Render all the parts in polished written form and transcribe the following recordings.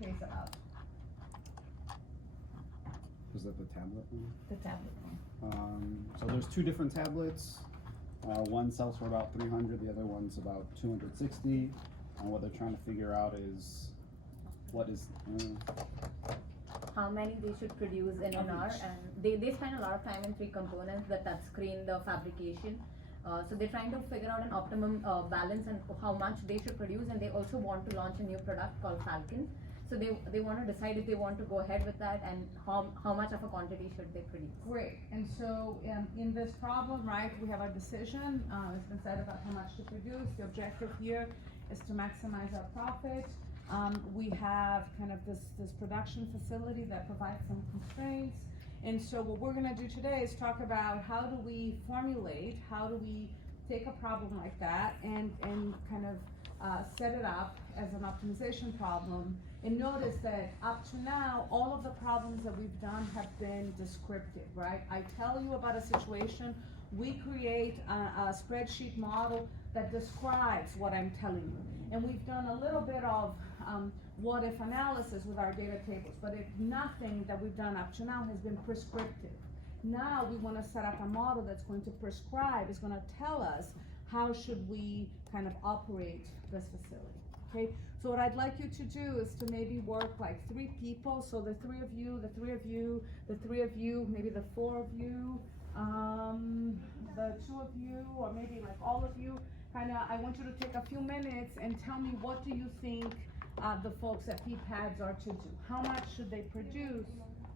case about? Was that the tablet one? The tablet one. So there's two different tablets. One sells for about 300, the other one's about 260. And what they're trying to figure out is what is How many they should produce in an hour, and they spend a lot of time in three components: the touch screen, the fabrication. So they're trying to figure out an optimum balance and how much they should produce, and they also want to launch a new product called Falcon. So they want to decide if they want to go ahead with that and how much of a quantity should they produce. Great, and so in this problem, right, we have a decision, it's been said about how much to produce. The objective here is to maximize our profit. We have kind of this production facility that provides some constraints. And so what we're gonna do today is talk about how do we formulate, how do we take a problem like that and kind of set it up as an optimization problem. And notice that up to now, all of the problems that we've done have been descriptive, right? I tell you about a situation, we create a spreadsheet model that describes what I'm telling you. And we've done a little bit of what if analysis with our data tables, but nothing that we've done up to now has been prescriptive. Now we want to set up a model that's going to prescribe, is going to tell us how should we kind of operate this facility, okay? So what I'd like you to do is to maybe work like 3 people, so the 3 of you, the 3 of you, the 3 of you, maybe the 4 of you, the 2 of you, or maybe like all of you. Kind of, I want you to take a few minutes and tell me, what do you think the folks at PPADS are to do? How much should they produce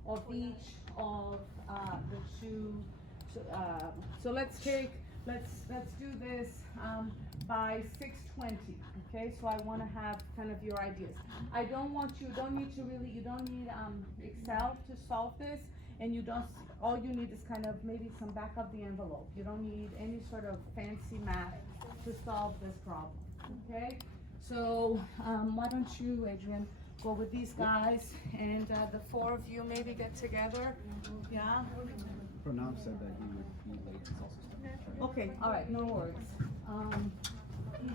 of each of the 2? So let's do this by 6:20. Okay, so I want to have kind of your ideas. You don't need Excel to solve this, and all you need is kind of maybe some back of the envelope. You don't need any sort of fancy math to solve this problem, okay? So why don't you, Adrian, go with these guys, and the 4 of you maybe get together, yeah? Pranav said that he would be late. He's also studying. Okay, all right, no worries.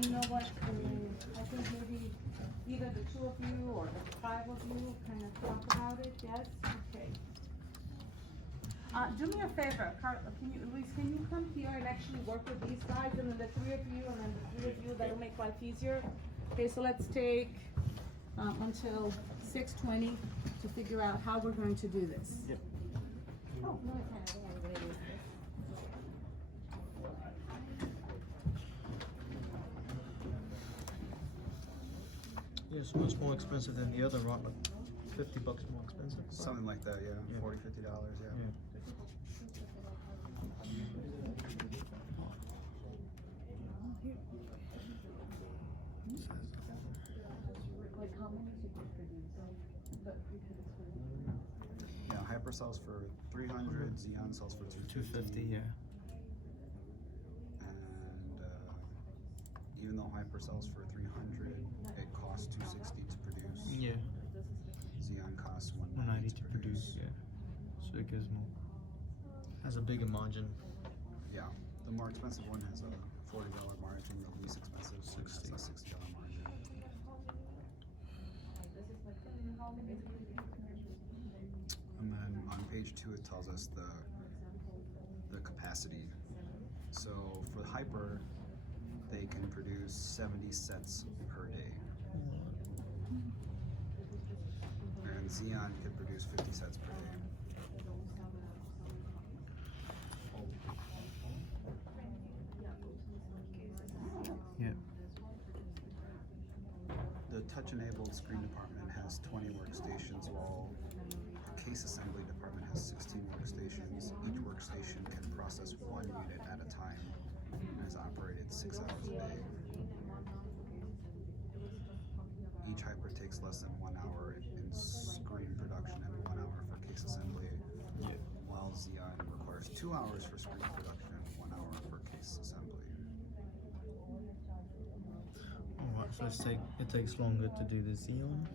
You know what, I think maybe either the 2 of you or the 5 of you kind of talk about it, yes? Okay. Do me a favor, Luis, can you come here and actually work with these guys, and then the 3 of you, and then the 3 of you, that'll make life easier? Okay, so let's take until 6:20 to figure out how we're going to do this. Yep. Oh, no, it's fine. I think everybody knows this. Yeah, so it's more expensive than the other rock, like $50 more expensive. Something like that, yeah. Yeah. $40, $50, yeah. Like how many should they produce? Yeah, Hyper sells for 300, Xeon sells for 250. 250, yeah. And even though Hyper sells for 300, it costs 260 to produce. Yeah, Xeon costs 190 190 to produce, yeah. So it gives more, has a bigger margin. Yeah, the more expensive one has a $40 margin, the least expensive one has a $60 margin. And then on page 2 it tells us the capacity. So for Hyper, they can produce 70 sets per day. And Xeon can produce 50 sets per day. Yeah. The touch-enabled screen department has 20 workstations, while the case assembly department has 16 workstations. Each workstation can process 1 unit at a time and is operated 6 hours a day. Each Hyper takes less than 1 hour in screen production and 1 hour for case assembly, Yeah. while Xeon requires 2 hours for screen production and 1 hour for case assembly. Alright, so it takes longer to do the Xeon.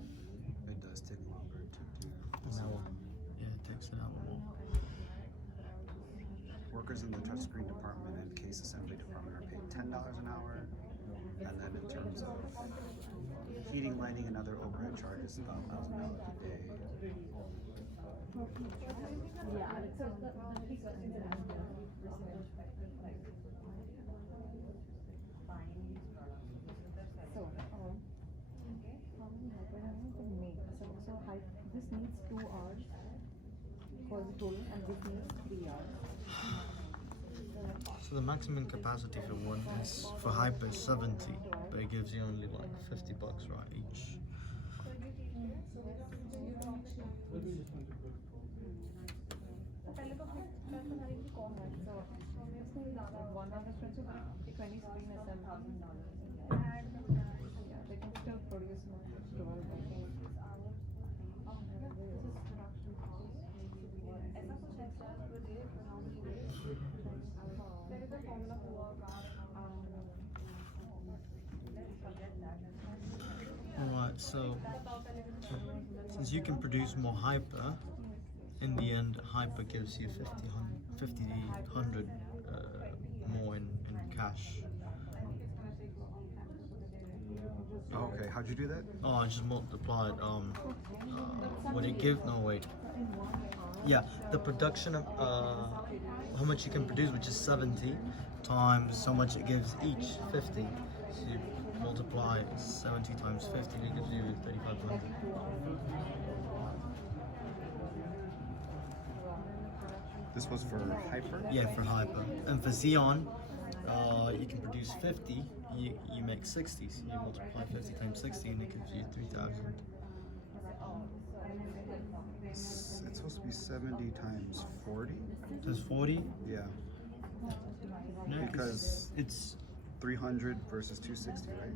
It does take longer to do An hour. Xeon. Yeah, it takes an hour more. Workers in the touchscreen department and case assembly department are paid $10 an hour, and then in terms of Heating, lighting, and other overhead charges about $1,000 a day. So, how many hyper have you been made? This needs 2 hours for the total, and this needs 3 hours. So the maximum capacity for one is for hyper is 70, but it gives you only like $50 right each. One of the friends who got 20 screen is $7,000. Yeah, they can still produce more. Alright, so since you can produce more hyper, in the end, hyper gives you 100 more in cash. Okay, how'd you do that? Oh, I just multiplied. What it give? No, wait. Yeah, the production of how much you can produce, which is 70, times how much it gives each 50. So you multiply 70 times 50, it gives you 3,500. This was for hyper? Yeah, for hyper. And for Xeon, you can produce 50, you make 60, so you multiply 50 times 60 and it gives you 3,000. It's supposed to be 70 times 40? Times 40? Yeah. No, Because it's 300 versus 260, right?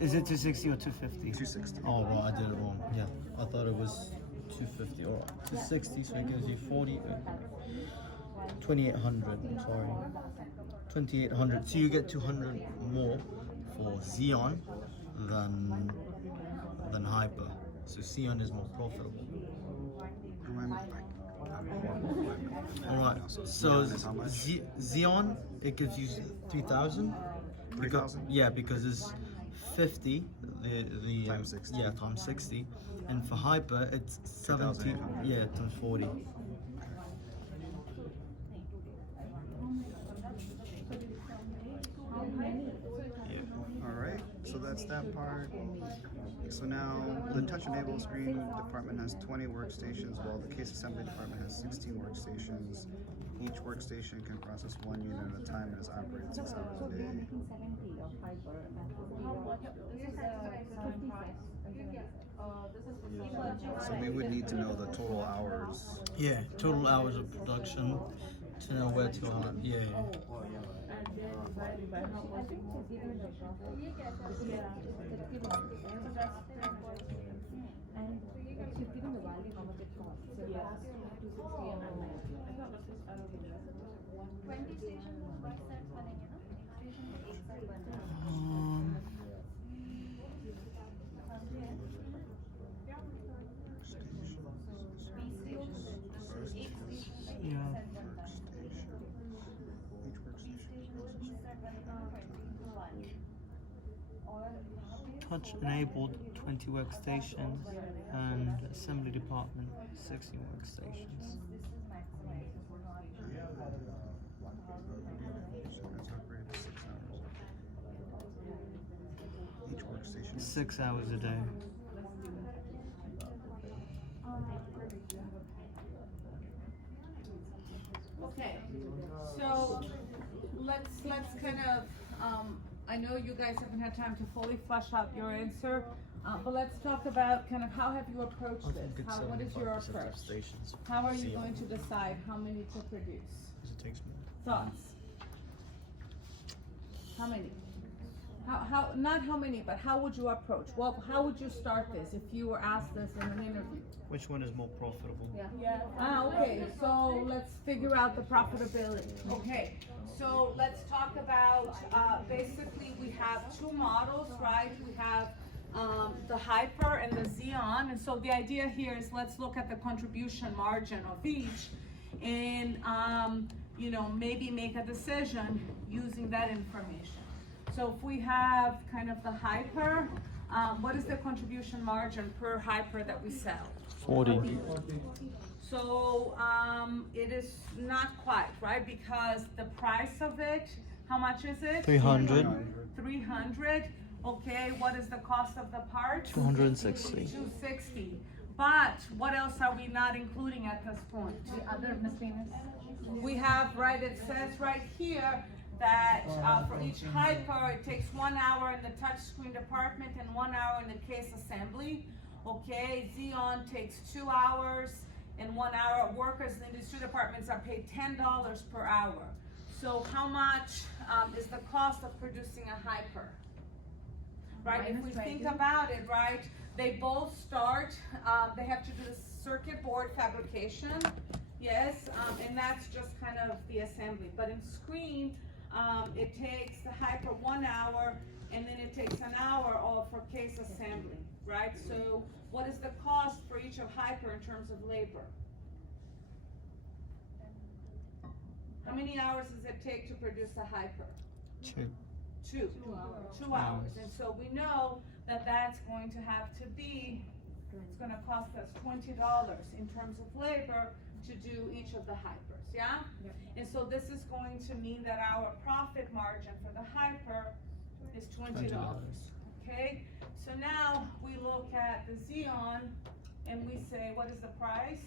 is it 260 or 250? 260. Oh, right, I did it wrong. Yeah, I thought it was 250. All right, 260, so it gives you 2,800. I'm sorry, 2,800. So you get 200 more for Xeon than Hyper. So Xeon is more profitable. All right. So Xeon is how much? Xeon, it gives you 3,000. 3,000? Yeah, because it's 50. The Times 60. Yeah, times 60. And for Hyper, it's 70. 2,800. Yeah, times 40. Alright, so that's that part. So now the touch enable screen department has 20 workstations, while the case assembly department has 16 workstations. Each workstation can process 1 unit at a time and is operated 6 hours a day. So we would need to know the total hours. Yeah, total hours of production to know where to hunt. Yeah. And you've given the value how much it costs. So yeah, 260 and 190. 20 stations by set बनेंगे ना? Station में एक set बनेगा. Yeah. Touch enabled 20 workstations and assembly department 60 workstations. It's operated 6 hours. Each workstation is 6 hours a day. Okay, so let's kind of, I know you guys haven't had time to fully flesh out your answer, but let's talk about kind of how have you approached this? What is your approach? Stations. How are you Xeon. going to decide how many to produce? It takes more. Thoughts? How many? How, not how many, but how would you approach? Well, how would you start this if you were asked this in an interview? Which one is more profitable? Okay, so let's figure out the profitability. Okay, so let's talk about, basically we have two models, right? We have the Hyper and the Xeon, and so the idea here is let's look at the contribution margin of each and, you know, maybe make a decision using that information. So if we have kind of the Hyper, what is the contribution margin per hyper that we sell? 40. So, it is not quite, right? Because the price of it, how much is it? 300. 300. Okay, what is the cost of the part? 260. 260. But what else are we not including at this point? The other miscellaneous. We have, right, it says right here that for each hyper, it takes 1 hour in the touchscreen department and 1 hour in the case assembly. Okay, Xeon takes 2 hours and 1 hour. Workers in the industry departments are paid $10 per hour. So how much is the cost of producing a hyper? Right, if we think about it, right, they both start, they have to do the circuit board fabrication, yes, and that's just kind of the assembly. But in screen, it takes the hyper 1 hour, and then it takes an hour all for case assembly, right? So what is the cost for each of hyper in terms of labor? How many hours does it take to produce a hyper? 2. 2 hours. And so we know that that's going to have to be, it's gonna cost us $20 in terms of labor to do each of the hypers, yeah? Yep. And so this is going to mean that our profit margin for the hyper is $20, okay? So now we look at the Xeon and we say, what is the price?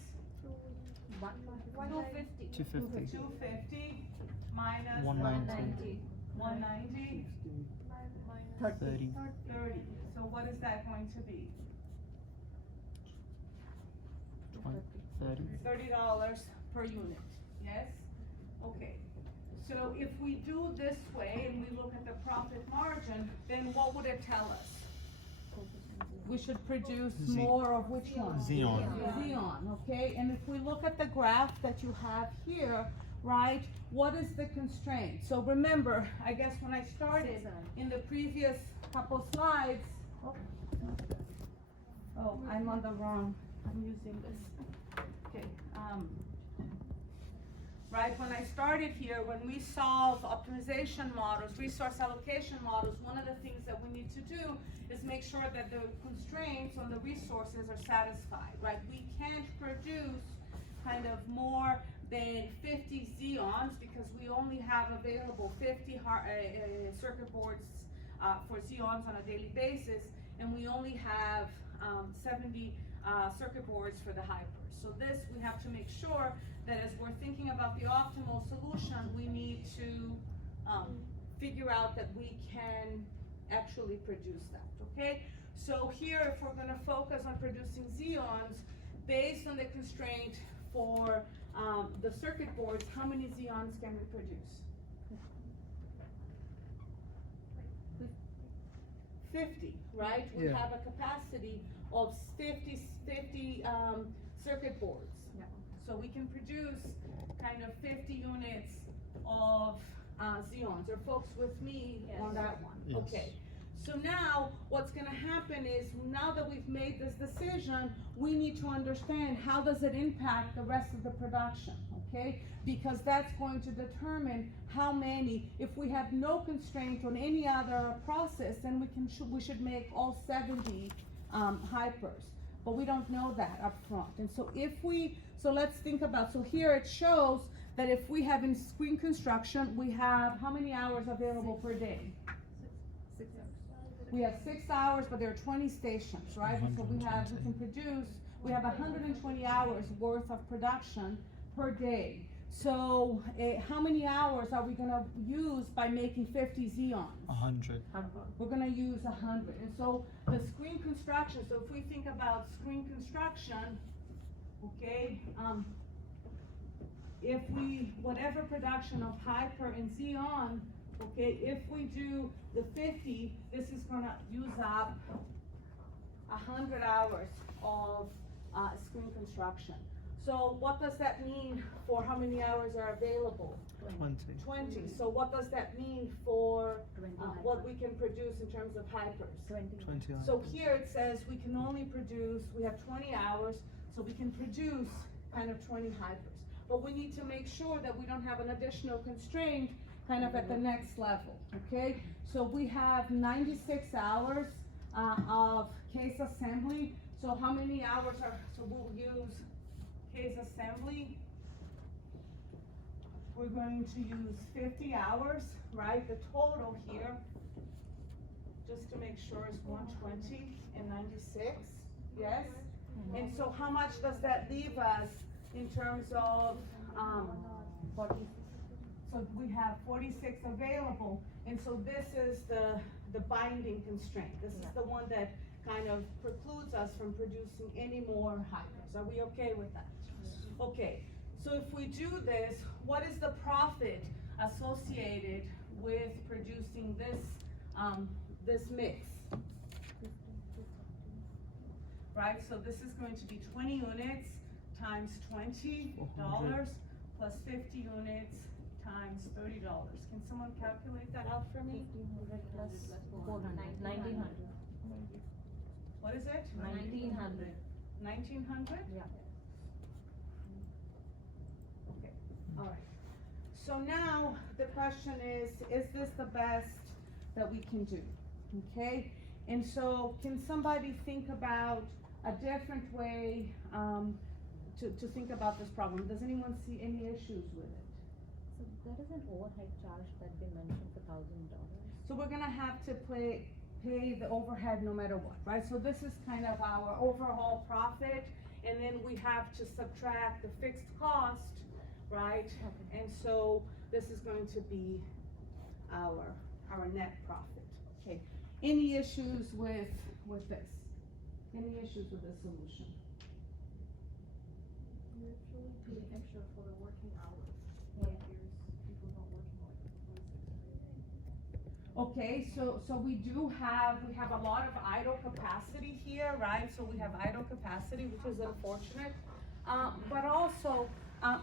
250. 250. 250 minus 190. 190. 30. 30. So what is that going to be? 30. $30 per unit, yes? Okay, so if we do this way and we look at the profit margin, then what would it tell us? We should produce more of which one? Xeon. Xeon, okay? And if we look at the graph that you have here, right, what is the constraint? So remember, I guess when I started in the previous couple slides, oh, I'm on the wrong, I'm using this. Okay, right, when I started here, when we solve optimization models, resource allocation models, one of the things that we need to do is make sure that the constraints on the resources are satisfied, right? We can't produce kind of more than 50 Xeons because we only have available 50 circuit boards for Xeons on a daily basis, and we only have 70 circuit boards for the hypers. So this, we have to make sure that as we're thinking about the optimal solution, we need to figure out that we can actually produce that, okay? So here, if we're gonna focus on producing Xeons, based on the constraint for the circuit boards, how many Xeons can we produce? 50, right? We Yeah. have a capacity of 50 circuit boards. Yeah. So we can produce kind of 50 units of Xeons. Are folks with me on that one? Yes. Okay. So now what's gonna happen is, now that we've made this decision, we need to understand how does it impact the rest of the production, okay? Because that's going to determine how many, if we have no constraint on any other process, then we should make all 70 hypers. But we don't know that up front. And so so let's think about, so here it shows that if we have in screen construction, we have how many hours available per day? 6 hours. We have 6 hours, but there are 20 stations, right? So we can produce, we have 120 hours worth of production per day. So how many hours are we gonna use by making 50 Xeons? 100. We're gonna use 100. And so the screen construction, so if we think about screen construction, okay, if we, whatever production of hyper and Xeon, okay, if we do the 50, this is gonna use up 100 hours of screen construction. So what does that mean for how many hours are available? 20. 20. So what does that mean for 20 what we can produce in terms of hypers? 20. So here it says we can only produce, we have 20 hours, so we can produce kind of 20 hypers. But we need to make sure that we don't have an additional constraint kind of at the next level, okay? So we have 96 hours of case assembly. So how many hours so we'll use case assembly. We're going to use 50 hours, right? The total here, just to make sure, is 120 and 96, yes? And so how much does that leave us in terms of, so we have 46 available, and so this is the binding constraint. This is the one that kind of precludes us from producing any more hypers. Are we okay with that? Okay, so if we do this, what is the profit associated with producing this, this mix? Right, so this is going to be 20 units times $20 plus 50 units times $30. Can someone calculate that out for me? 1900. What is it? 1900. 1900? Yeah. Okay, all right. So now the question is this the best that we can do? Okay, and so can somebody think about a different way to think about this problem? Does anyone see any issues with it? So there is an overhead charge that they mentioned for $1,000. So we're gonna have to pay the overhead no matter what, right? So this is kind of our overall profit, and then we have to subtract the fixed cost, right? Okay. And so this is going to be our net profit. Okay. Any issues with this? Any issues with this solution? You actually pay extra for the working hours. Like people not working like 46 Okay, so we have a lot of idle capacity here, right? So we have idle capacity, which is unfortunate. But also,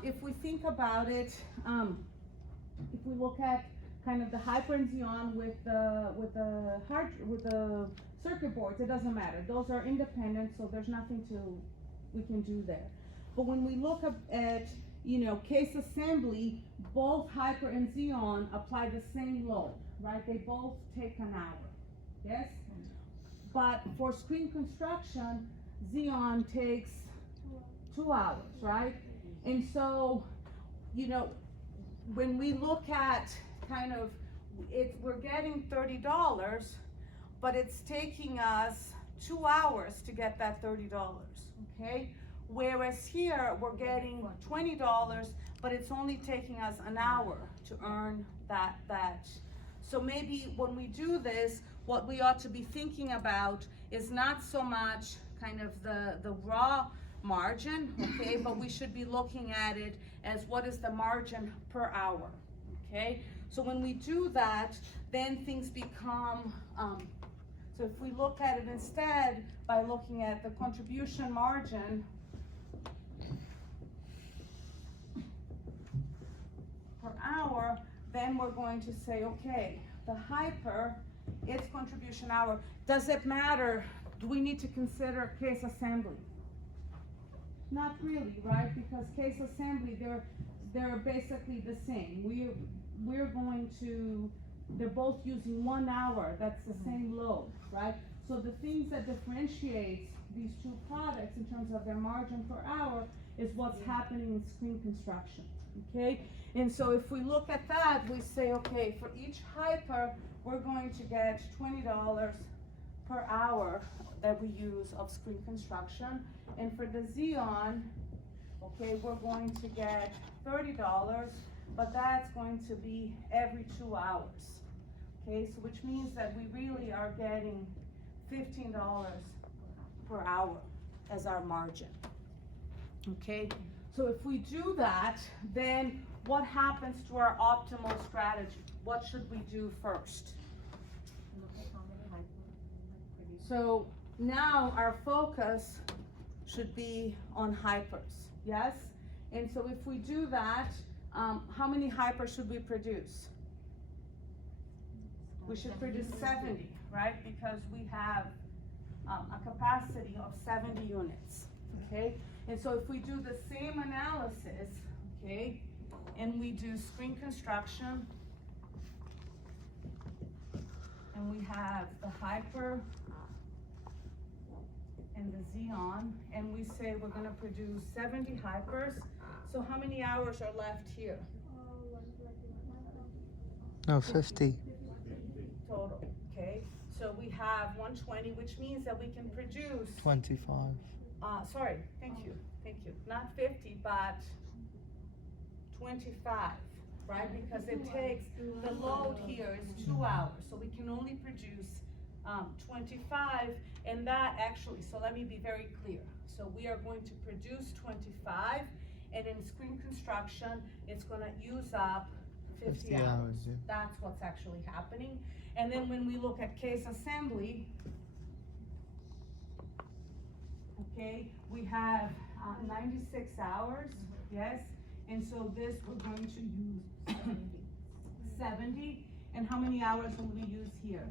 if we think about it, if we look at kind of the Hyper and Xeon with the circuit boards, it doesn't matter. Those are independent, so there's nothing we can do there. But when we look at case assembly, both Hyper and Xeon apply the same load, right? They both take an hour, yes? But for screen construction, Xeon takes 2 hours, right? And so, when we look at kind of we're getting $30, but it's taking us 2 hours to get that $30, okay? Whereas here, we're getting $20, but it's only taking us an hour to earn that. So maybe when we do this, what we ought to be thinking about is not so much kind of the raw margin, okay? But we should be looking at it as what is the margin per hour, okay? So when we do that, then things become, so if we look at it instead by looking at the contribution margin per hour, then we're going to say, okay, the Hyper, its contribution hour, does it matter? Do we need to consider case assembly? Not really, right? Because case assembly, they're basically the same. They're both using 1 hour, that's the same load, right? So the things that differentiates these two products in terms of their margin per hour is what's happening in screen construction, okay? And so if we look at that, we say, okay, for each Hyper, we're going to get $20 per hour that we use of screen construction. And for the Xeon, okay, we're going to get $30, but that's going to be every 2 hours. Okay, so which means that we really are getting $15 per hour as our margin. Okay, so if we do that, then what happens to our optimal strategy? What should we do first? Look at how many hyper produced. So now our focus should be on Hypers, yes? And so if we do that, how many Hypers should we produce? We should produce 70, right? Because we have a capacity of 70 units, okay? And so if we do the same analysis, okay, and we do screen construction, and we have the Hyper and the Xeon, and we say we're gonna produce 70 hypers. So how many hours are left here No, 50. total, okay? So we have 120, which means that we can produce, 25. sorry, thank you, not 50, but 25, right? Because it takes, the load here is 2 hours, so we can only produce 25, and that actually, so let me be very clear. So we are going to produce 25, and in screen construction, it's gonna use up 50 hours. Yeah. That's what's actually happening. And then when we look at case assembly, okay, we have 96 hours, yes? And so this, we're going to use 70, and how many hours will we use here?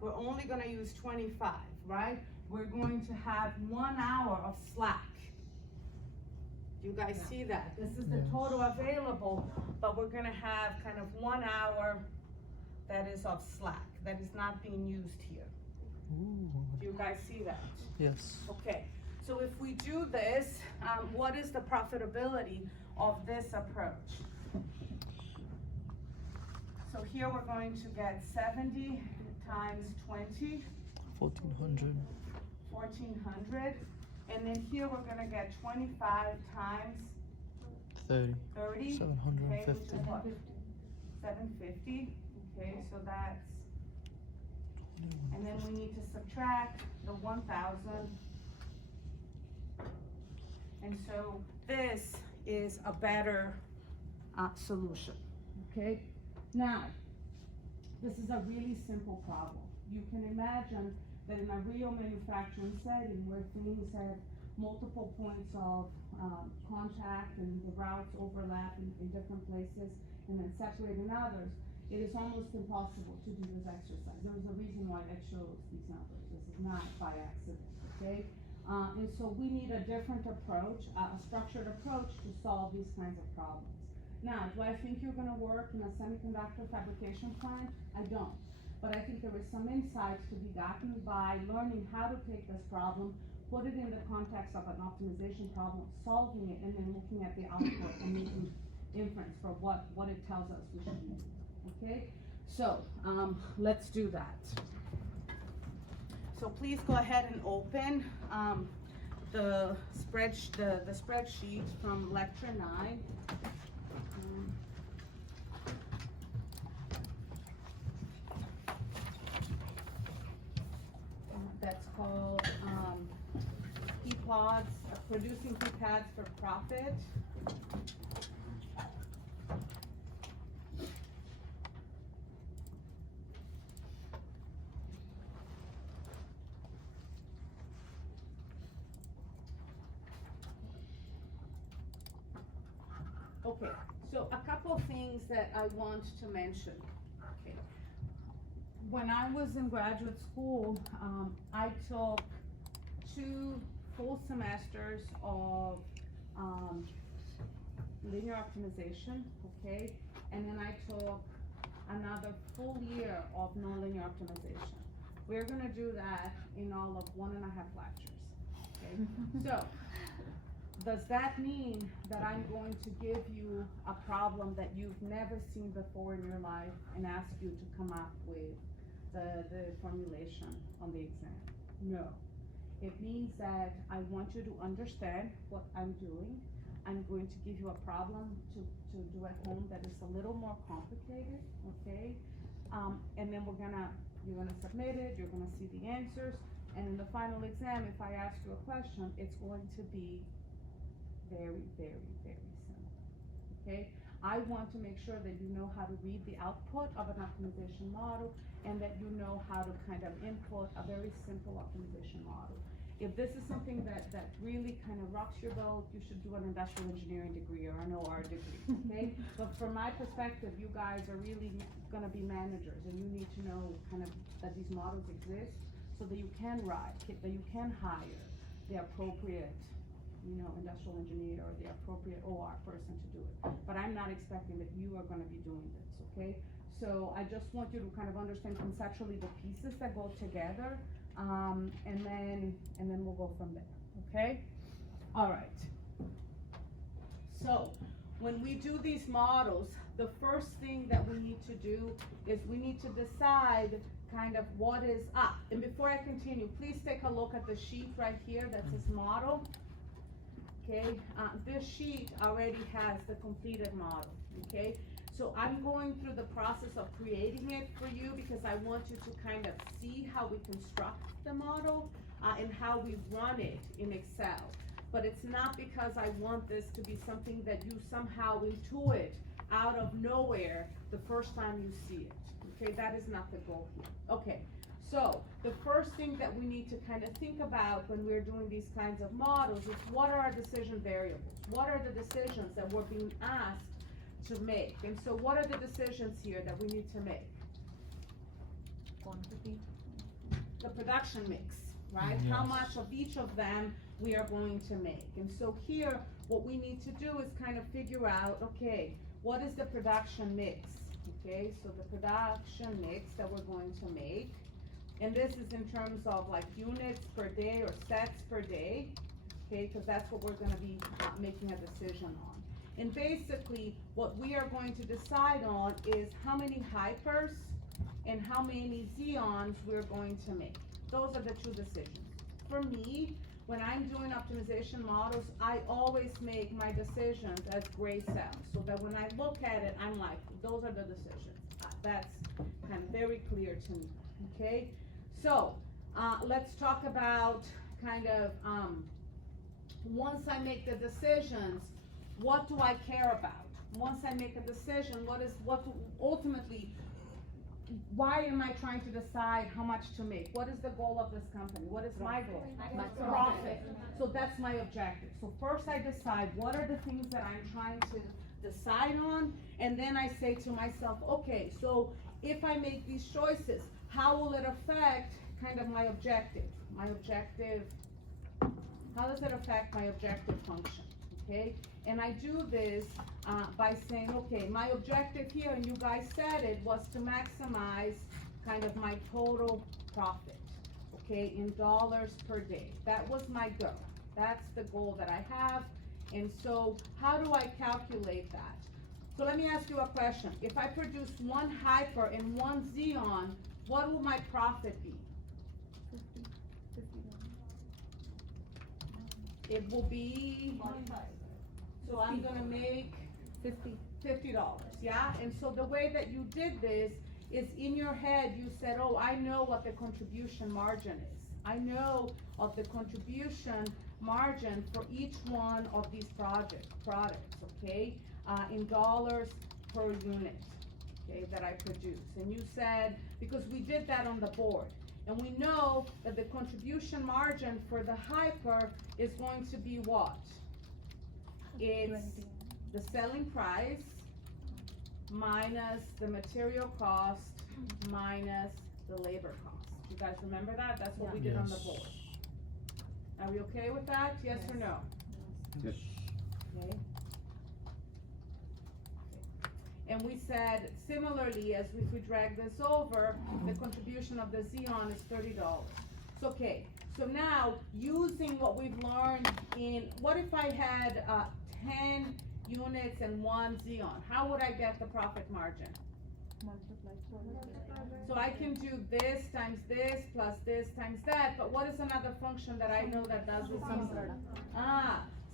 We're only gonna use 25, right? We're going to have 1 hour of slack. You guys see that? This is the Yes. total available, but we're gonna have kind of 1 hour that is of slack, that is not being used here. Ooh. Do you guys see that? Yes. Okay, so if we do this, what is the profitability of this approach? So here we're going to get 70 times 20, 1400. 1400. And then here we're gonna get 25 times 30. 30. Okay, which is 750. what? 750, okay, so that's, and then we need to subtract the 1000. And so this is a better solution, okay? Now, this is a really simple problem. You can imagine that in a real manufacturing setting where things have multiple points of contact and the routes overlap in different places and then separate in others, it is almost impossible to do this exercise. There is a reason why I chose these numbers. This is not by accident, okay? And so we need a different approach, a structured approach to solve these kinds of problems. Now, do I think you're gonna work in a semiconductor fabrication plant? I don't. But I think there is some insights to be gotten by learning how to take this problem, put it in the context of an optimization problem, solving it, and then looking at the output and making inference for what it tells us we should do, okay? So, let's do that. So please go ahead and open the spreadsheet from lecture 9. That's called P-Pods, producing P-Pads for profit. Okay, so a couple of things that I want to mention. Okay. When I was in graduate school, I took 2 full semesters of linear optimization, okay? And then I took another full year of nonlinear optimization. We're gonna do that in all of 1.5 lectures, okay? So, does that mean that I'm going to give you a problem that you've never seen before in your life and ask you to come up with the formulation on the exam? No. It means that I want you to understand what I'm doing. I'm going to give you a problem to do at home that is a little more complicated, okay? And then you're gonna submit it, you're gonna see the answers, and in the final exam, if I ask you a question, it's going to be very, very, very simple, okay? I want to make sure that you know how to read the output of an optimization model and that you know how to kind of input a very simple optimization model. If this is something that really kind of rocks your boat, you should do an industrial engineering degree or an OR degree, okay? But from my perspective, you guys are really gonna be managers and you need to know kind of that these models exist so that you can that you can hire the appropriate industrial engineer or the appropriate OR person to do it. But I'm not expecting that you are gonna be doing this, okay? So I just want you to kind of understand conceptually the pieces that go together, and then we'll go from there, okay? All right. So, when we do these models, the first thing that we need to do is we need to decide kind of what is up. And before I continue, please take a look at the sheet right here that says model. Okay, this sheet already has the completed model, okay? So I'm going through the process of creating it for you because I want you to kind of see how we construct the model and how we run it in Excel. But it's not because I want this to be something that you somehow intuit out of nowhere the first time you see it. Okay, that is not the goal here. Okay, so the first thing that we need to kind of think about when we're doing these kinds of models is what are our decision variables? What are the decisions that we're being asked to make? And so what are the decisions here that we need to make? Quantity. The production mix, right? How much of each of them we are going to make. And so here, what we need to do is kind of figure out, okay, what is the production mix? Okay, so the production mix that we're going to make, and this is in terms of like units per day or sets per day, okay, because that's what we're gonna be making a decision on. And basically, what we are going to decide on is how many hypers and how many Xeons we're going to make. Those are the two decisions. For me, when I'm doing optimization models, I always make my decisions as gray cells, so that when I look at it, I'm like, those are the decisions. That's kind of very clear to me, okay? So, let's talk about kind of, once I make the decisions, what do I care about? Once I make a decision, ultimately, why am I trying to decide how much to make? What is the goal of this company? What is my goal? Profit. So that's my objective. So first I decide what are the things that I'm trying to decide on, and then I say to myself, okay, so if I make these choices, how will it affect kind of my objective? How does it affect my objective function? Okay, and I do this by saying, okay, my objective here, and you guys said it, was to maximize kind of my total profit, okay, in dollars per day. That was my goal. That's the goal that I have. And so how do I calculate that? So let me ask you a question. If I produce one hyper and one Xeon, what will my profit be? It will be, so I'm gonna make $50, yeah? And so the way that you did this is in your head, you said, oh, I know what the contribution margin is. I know of the contribution margin for each one of these products, okay? In dollars per unit, okay, that I produce. And you said, because we did that on the board, and we know that the contribution margin for the hyper is going to be what? It's the selling price minus the material cost minus the labor cost. You guys remember that? That's what we did on the board. Are we okay with that? Yes or no? Yes. Okay. And we said, similarly, as if we drag this over, the contribution of the Xeon is $30. So, okay, so now, using what we've learned in, what if I had 10 units and 1 Xeon? How would I get the profit margin? So I can do this times this plus this times that, but what is another function that I know that does this?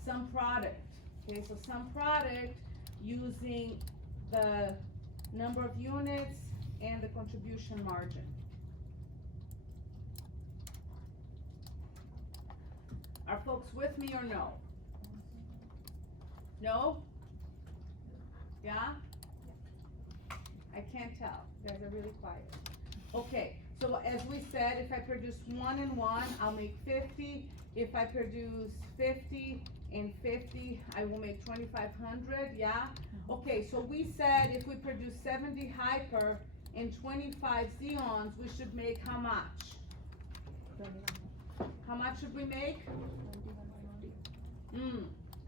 Sum product. Okay, so sum product using the number of units and the contribution margin. Are folks with me or no? No? Yeah? I can't tell. You guys are really quiet. Okay, so as we said, if I produce 1 and 1, I'll make 50. If I produce 50 and 50, I will make 2,500, yeah? Okay, so we said if we produce 70 hyper and 25 Xeons, we should make how much? How much should we make?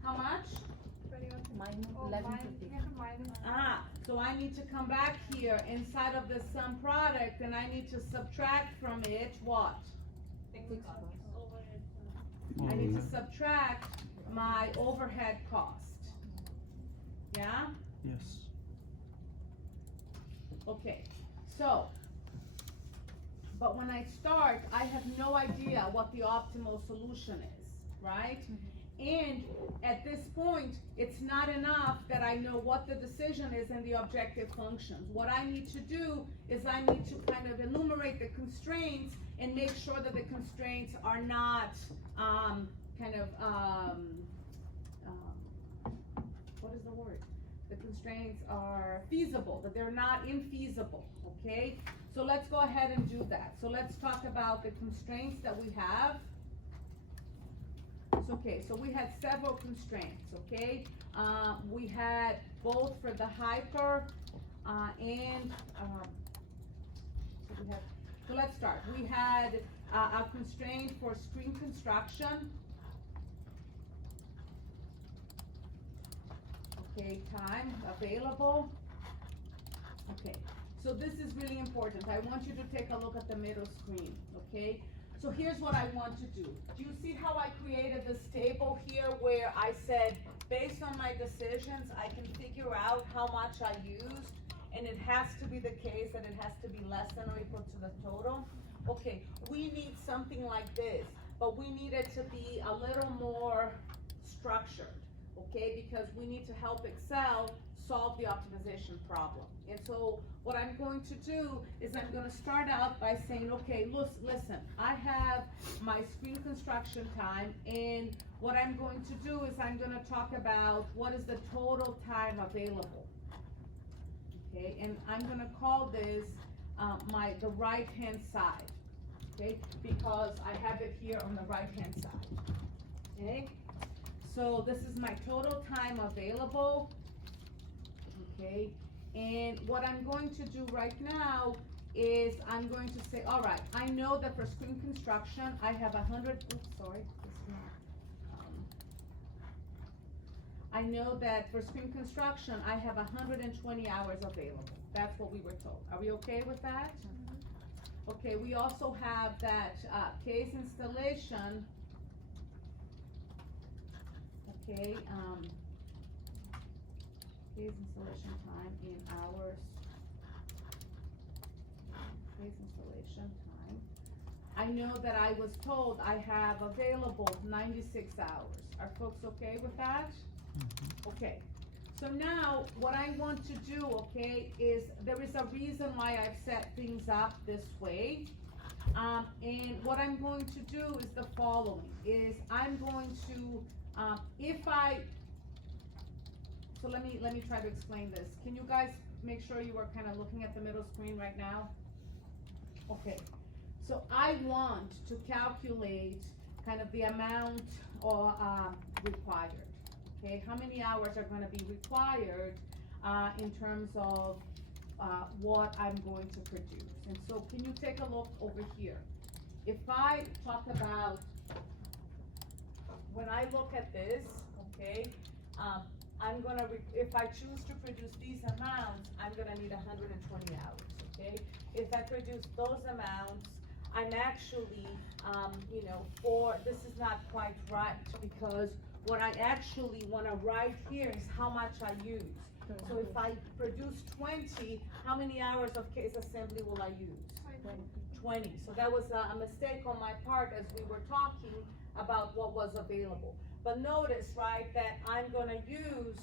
How much? Minus Oh, 1150. So I need to come back here inside of the sum product and I need to subtract from it what? I need to subtract my overhead cost. Yeah? Yes. Okay, so, but when I start, I have no idea what the optimal solution is, right? And at this point, it's not enough that I know what the decision is and the objective functions. What I need to do is I need to kind of enumerate the constraints and make sure that the constraints are not, what is the word? The constraints are feasible, that they're not infeasible, okay? So let's go ahead and do that. So let's talk about the constraints that we have. Okay, so we had several constraints, okay? We had both for the hyper, so let's start. We had a constraint for screen construction. Okay, time available. Okay, so this is really important. I want you to take a look at the middle screen, okay? So here's what I want to do. Do you see how I created this table here where I said, based on my decisions, I can figure out how much I used, and it has to be the case that it has to be less than or equal to the total? Okay, we need something like this, but we need it to be a little more structured, okay? Because we need to help Excel solve the optimization problem. And so what I'm going to do is I'm gonna start out by saying, okay, listen, I have my screen construction time, and what I'm going to do is I'm gonna talk about what is the total time available. Okay, and I'm gonna call this the right-hand side, okay? Because I have it here on the right-hand side, okay? So this is my total time available. Okay, and what I'm going to do right now is I'm going to say, all right, I know that for screen construction, I have 100, oops, sorry, this is not, I know that for screen construction, I have 120 hours available. That's what we were told. Are we okay with that? Okay, we also have that case installation. Okay, case installation time in hours. Case installation time. I know that I was told I have available 96 hours. Are folks okay with that? Okay. So now, what I want to do, okay, is there is a reason why I've set things up this way. And what I'm going to do is the following, is I'm going to, so let me try to explain this. Can you guys make sure you are kind of looking at the middle screen right now? Okay, so I want to calculate kind of the amount required. Okay, how many hours are gonna be required in terms of what I'm going to produce. And so can you take a look over here? If I talk about, when I look at this, okay, I'm gonna, if I choose to produce these amounts, I'm gonna need 120 hours, okay? If I produce those amounts, I'm actually, this is not quite right, because what I actually wanna write here is how much I use. So if I produce 20, how many hours of case assembly will I use? 20. So that was a mistake on my part as we were talking about what was available. But notice, right, that I'm gonna use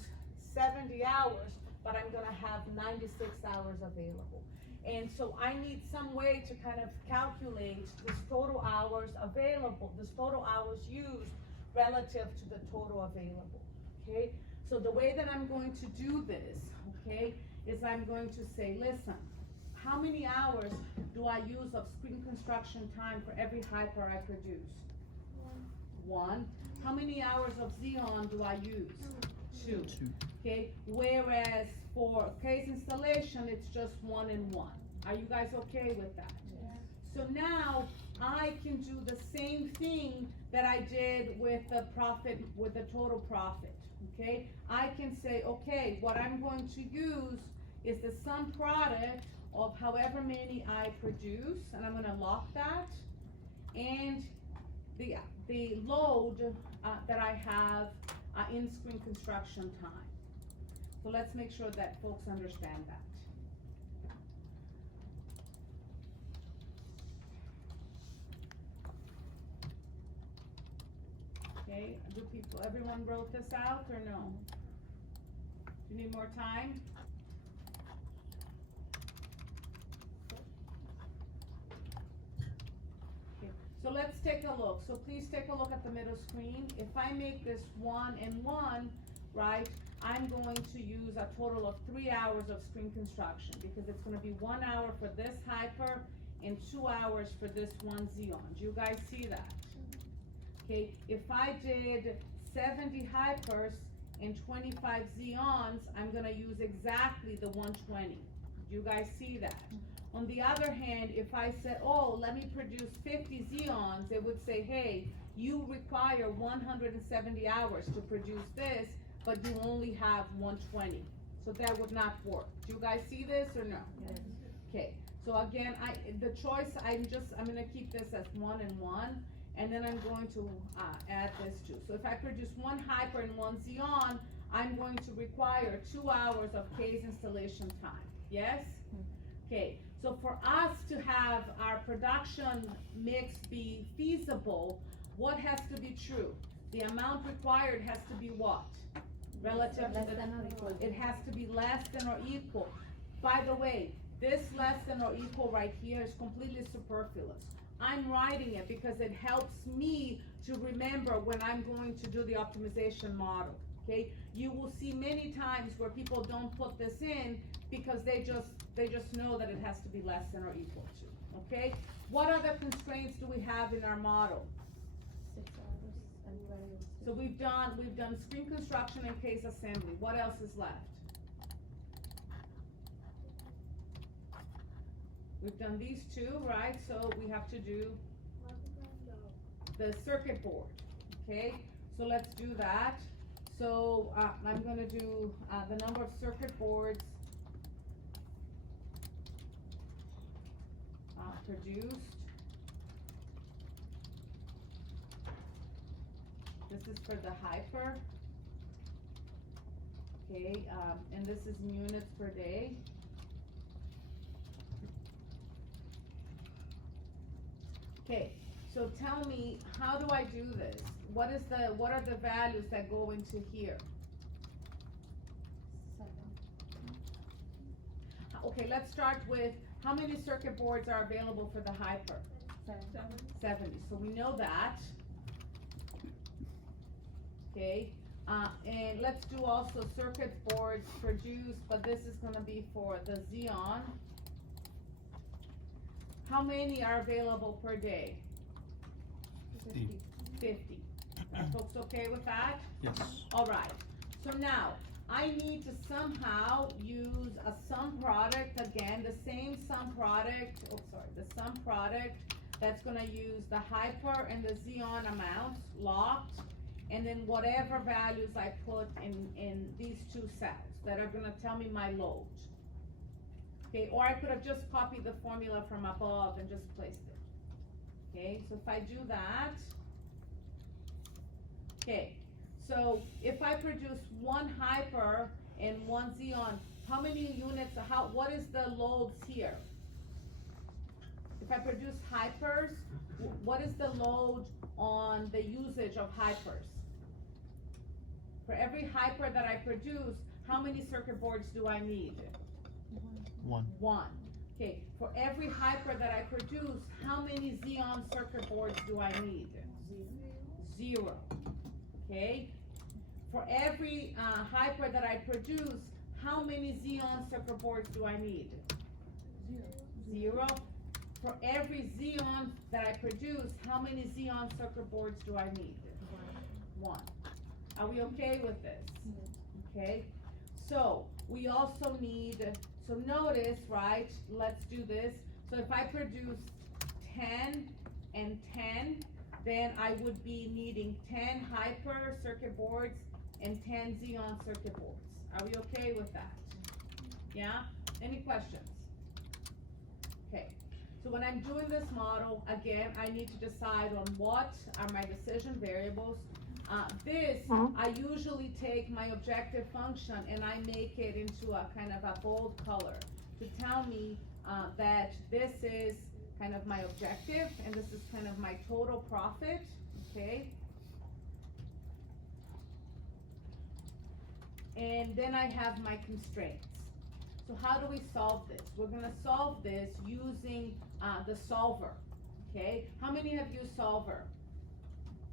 70 hours, but I'm gonna have 96 hours available. And so I need some way to kind of calculate this total hours available, this total hours used relative to the total available, okay? So the way that I'm going to do this, okay, is I'm going to say, listen, how many hours do I use of screen construction time for every hyper I produce? 1. How many hours of Xeon do I use? 2. Okay, whereas for case installation, it's just 1 and 1. Are you guys okay with that? Yeah. So now I I can do the same thing that I did with the profit, with the total profit, okay? I can say, okay, what I'm going to use is the sum product of however many I produce, and I'm gonna lock that, and the load that I have in screen construction time. So let's make sure that folks understand that. Okay, everyone wrote this out or no? Do you need more time? Okay, so let's take a look. So please take a look at the middle screen. If I make this 1 and 1, right, I'm going to use a total of 3 hours of screen construction because it's gonna be 1 hour for this hyper and 2 hours for this one Xeon. Do you guys see that? Okay, if I did 70 hypers and 25 Xeons, I'm gonna use exactly the 120. Do you guys see that? On the other hand, if I said, oh, let me produce 50 Xeons, it would say, hey, you require 170 hours to produce this, but you only have 120. So that would not work. Do you guys see this or no? Yes. Okay, so again, the choice, I'm gonna keep this as 1 and 1, and then I'm going to add this too. So if I produce 1 hyper and 1 Xeon, I'm going to require 2 hours of case installation time, yes? Okay, so for us to have our production mix be feasible, what has to be true? The amount required has to be what? Relative to Less the, than or equal to. it has to be less than or equal. By the way, this less than or equal right here is completely superfluous. I'm writing it because it helps me to remember when I'm going to do the optimization model, okay? You will see many times where people don't put this in because they just know that it has to be less than or equal to, okay? What other constraints do we have in our model? 6 hours and 20 hours. So we've done screen construction and case assembly. What else is left? We've done these two, right? So we have to do the circuit board, okay? So let's do that. So I'm gonna do the number of circuit boards produced. This is for the hyper. Okay, and this is in units per day. Okay, so tell me, how do I do this? What are the values that go into here? 7. Okay, let's start with how many circuit boards are available for the hyper? 70, so we know that. Okay, and let's do also circuit boards produced, but this is gonna be for the Xeon. How many are available per day? 50. Are folks okay with that? Yes. All right, so now, I need to somehow use a sum product, again, the same sum product, the sum product that's gonna use the hyper and the Xeon amounts locked, and then whatever values I put in these two cells that are gonna tell me my load. Okay, or I could have just copied the formula from above and just placed it. Okay, so if I do that, okay, so if I produce 1 hyper and 1 Xeon, how many units, what is the loads here? If I produce hypers, what is the load on the usage of hypers? For every hyper that I produce, how many circuit boards do I need? 1. 1. Okay, for every hyper that I produce, how many Xeon circuit boards do I need? 0. Okay, for every hyper that I produce, how many Xeon circuit boards do I need? 0. For every Xeon that I produce, how many Xeon circuit boards do I need? 1. Are we okay with this? Okay, so we also need, so notice, right, let's do this. So if I produce 10 and 10, then I would be needing 10 Hyper circuit boards and 10 Xeon circuit boards. Are we okay with that? Yeah? Any questions? Okay, so when I'm doing this model, again, I need to decide on what are my decision variables. I usually take my objective function and I make it into a kind of a bold color to tell me that this is kind of my objective and this is kind of my total profit, okay? And then I have my constraints. So how do we solve this? We're gonna solve this using the solver, okay? How many have used solver?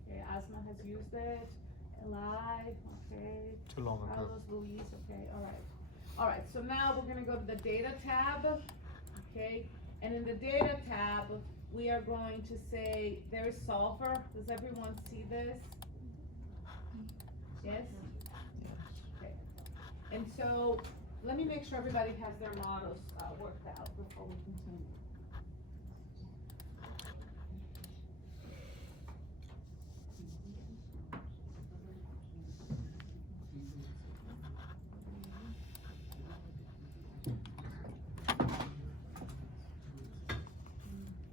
Okay, Asma has used it, Eli, okay. Too long ago. Carlos, Luis, okay, alright. Alright, so now we're gonna go to the data tab, okay? And in the data tab, we are going to say, there is solver. Does everyone see this? Yes? Okay. And so, let me make sure everybody has their models worked out before we continue.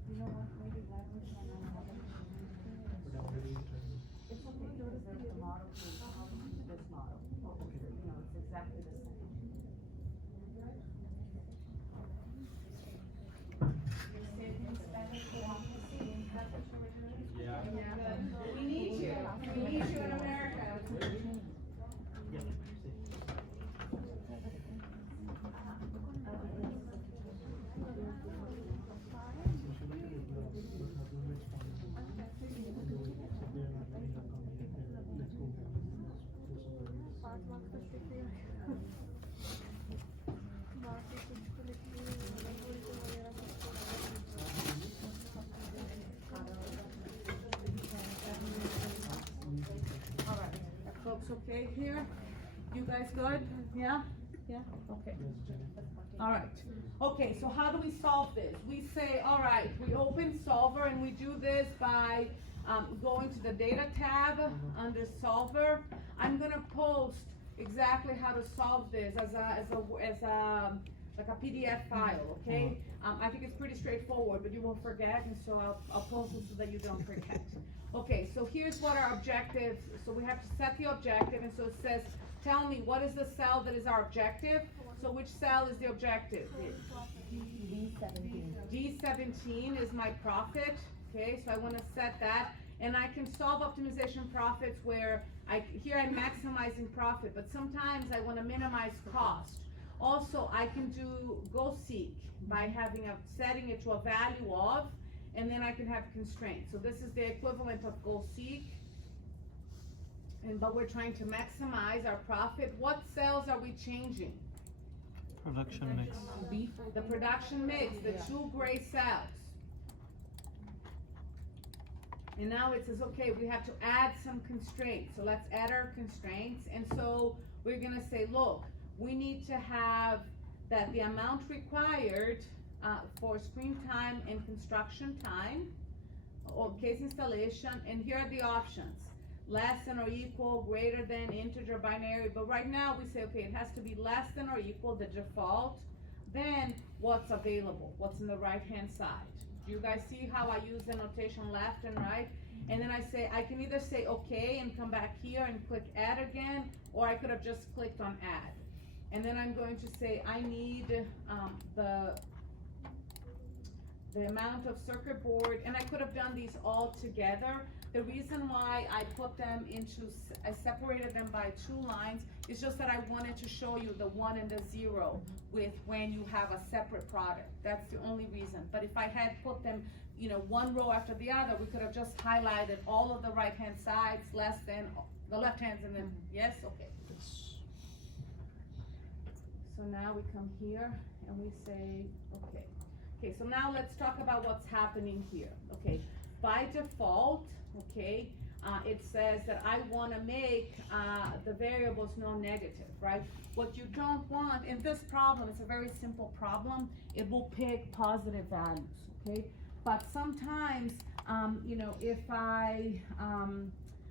You know what, maybe language and I have it. It's okay, because there's the model to this model. You know, it's exactly the same. We need you. We need you in America. Alright, are folks okay here? You guys good? Yeah? Yeah? Okay. Alright. Okay, so how do we solve this? We say, alright, we open solver and we do this by going to the data tab under solver. I'm gonna post exactly how to solve this as like a PDF file, okay? I think it's pretty straightforward, but you will forget, and so I'll post it so that you don't forget. Okay, so here's what our objective, so we have to set the objective, and so it says, tell me, what is the cell that is our objective? So which cell is the objective? D17. D17 is my profit, okay, so I wanna set that, and I can solve optimization profits where here I'm maximizing profit, but sometimes I wanna minimize cost. Also, I can do go seek by setting it to a value of, and then I can have constraints. So this is the equivalent of go seek, but we're trying to maximize our profit. What cells are we changing? Production mix. The production mix, the two gray cells. And now it says, okay, we have to add some constraints. So let's add our constraints. And so we're gonna say, look, we need to have that the amount required for screen time and construction time, or case installation, and here are the options. Less than or equal, greater than, integer, binary, but right now we say, okay, it has to be less than or equal, the default, then what's available, what's in the right-hand side. Do you guys see how I use the notation left and right? And then I say, I can either say okay and come back here and click add again, or I could have just clicked on add. And then I'm going to say, I need the amount of circuit board, and I could have done these all together. The reason why I put them I separated them by 2 lines is just that I wanted to show you the 1 and the 0 with when you have a separate product. That's the only reason. But if I had put them, you know, one row after the other, we could have just highlighted all of the right-hand sides, less than the left hands, and then, yes, okay. So now we come here and we say, okay. Okay, so now let's talk about what's happening here. Okay, by default, okay, it says that I want to make the variables non-negative, right? What you don't want in this problem, it's a very simple problem. It will pick positive values, okay? But sometimes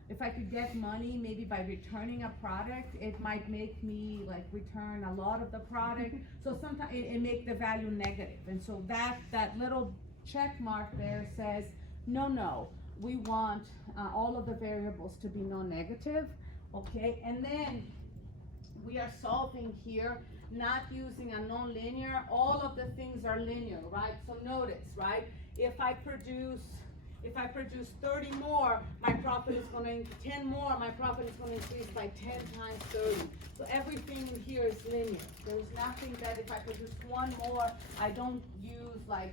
If I could get money, maybe by returning a product, it might make me like return a lot of the product. So sometimes it make the value negative. And so that little check mark there says, no, we want all of the variables to be non-negative, okay? And then we are solving here, not using a non-linear. All of the things are linear, right? So notice, right? If I produce 30 more, my profit is gonna, 10 more, my profit is gonna increase by 10 times 30. So everything in here is linear. There's nothing that if I produce one more, I don't use like,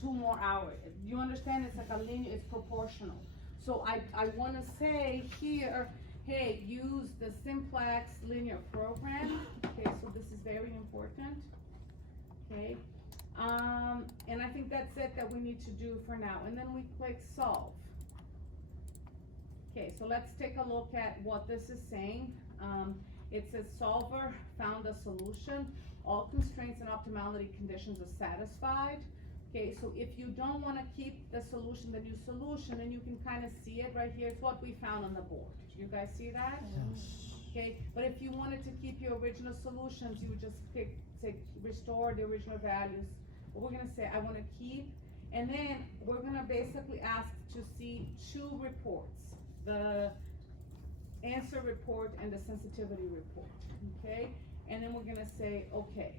2 more hours. You understand? It's like a linear, it's proportional. So I wanna say here, hey, use the simplex linear program. Okay, so this is very important, okay? And I think that's it that we need to do for now. And then we click solve. Okay, so let's take a look at what this is saying. It says solver found a solution. All constraints and optimality conditions are satisfied. Okay, so if you don't want to keep the solution, the new solution, and you can kind of see it right here, it's what we found on the board. You guys see that? Yes. Okay, but if you wanted to keep your original solutions, you would just click, say, restore the original values. But we're gonna say, I wanna keep, and then we're gonna basically ask to see 2 reports, the answer report and the sensitivity report, okay? And then we're gonna say, okay.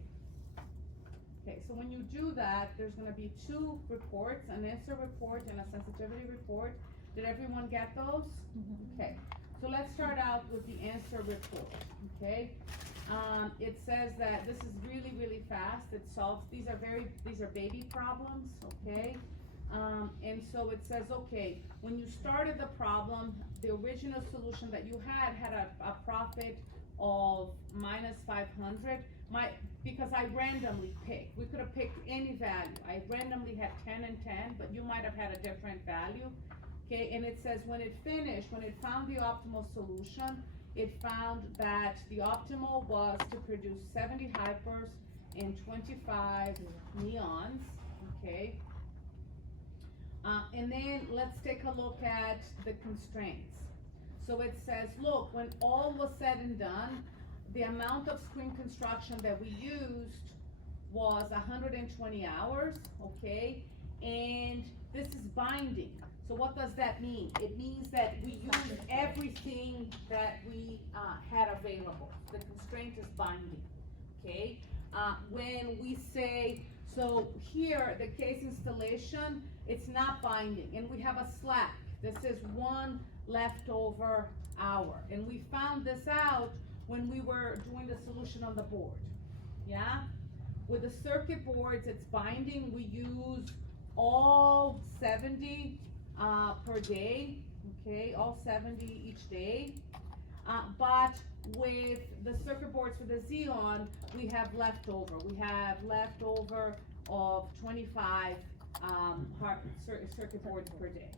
Okay, so when you do that, there's gonna be 2 reports, an answer report and a sensitivity report. Did everyone get those? Okay, so let's start out with the answer report, okay? It says that this is really, really fast. It solves, these are baby problems, okay? And so it says, okay, when you started the problem, the original solution that you had a profit of minus 500. Because I randomly picked, we could have picked any value. I randomly had 10 and 10, but you might have had a different value. Okay, and it says when it finished, when it found the optimal solution, it found that the optimal was to produce 70 hypers and 25 neons, okay? And then let's take a look at the constraints. So it says, look, when all was said and done, the amount of screen construction that we used was 120 hours, okay? And this is binding. So what does that mean? It means that we used everything that we had available. The constraint is binding, okay? When we say, so here, the case installation, it's not binding, and we have a slack. This is 1 leftover hour, and we found this out when we were doing the solution on the board, yeah? With the circuit boards, it's binding. We use all 70 per day, okay, all 70 each day. But with the circuit boards for the Xeon, we have leftover. We have leftover of 25 circuit boards per day.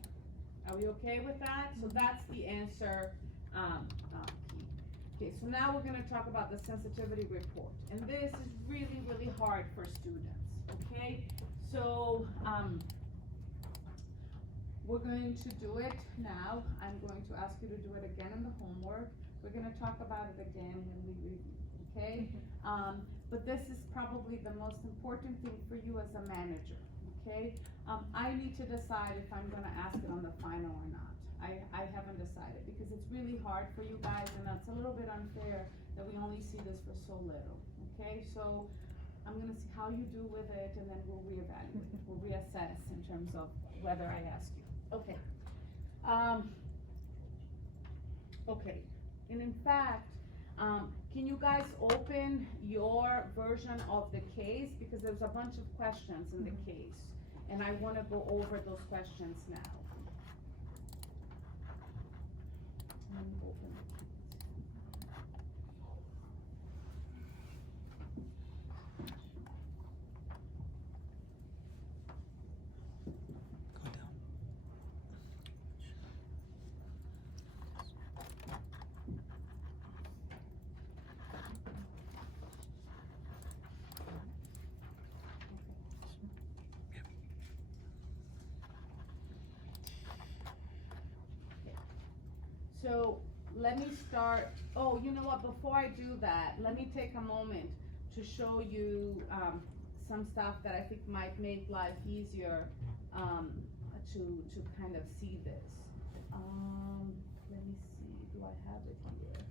Are we okay with that? So that's the answer key. Okay, so now we're gonna talk about the sensitivity report. And this is really, really hard for students, okay? So, we're going to do it now. I'm going to ask you to do it again in the homework. We're gonna talk about it again when we review, okay? But this is probably the most important thing for you as a manager, okay? I need to decide if I'm gonna ask it on the final or not. I haven't decided because it's really hard for you guys and it's a little bit unfair that we only see this for so little, okay? So I'm gonna see how you do with it and then we'll reevaluate, we'll reassess in terms of whether I ask you. Okay. Okay, and in fact, can you guys open your version of the case? Because there's a bunch of questions in the case, and I wanna go over those questions now. Let me open the case. Go down. So let me start, oh, you know what, before I do that, let me take a moment to show you, some stuff that I think might make life easier, to kind of see this. Let me see, do I have it here?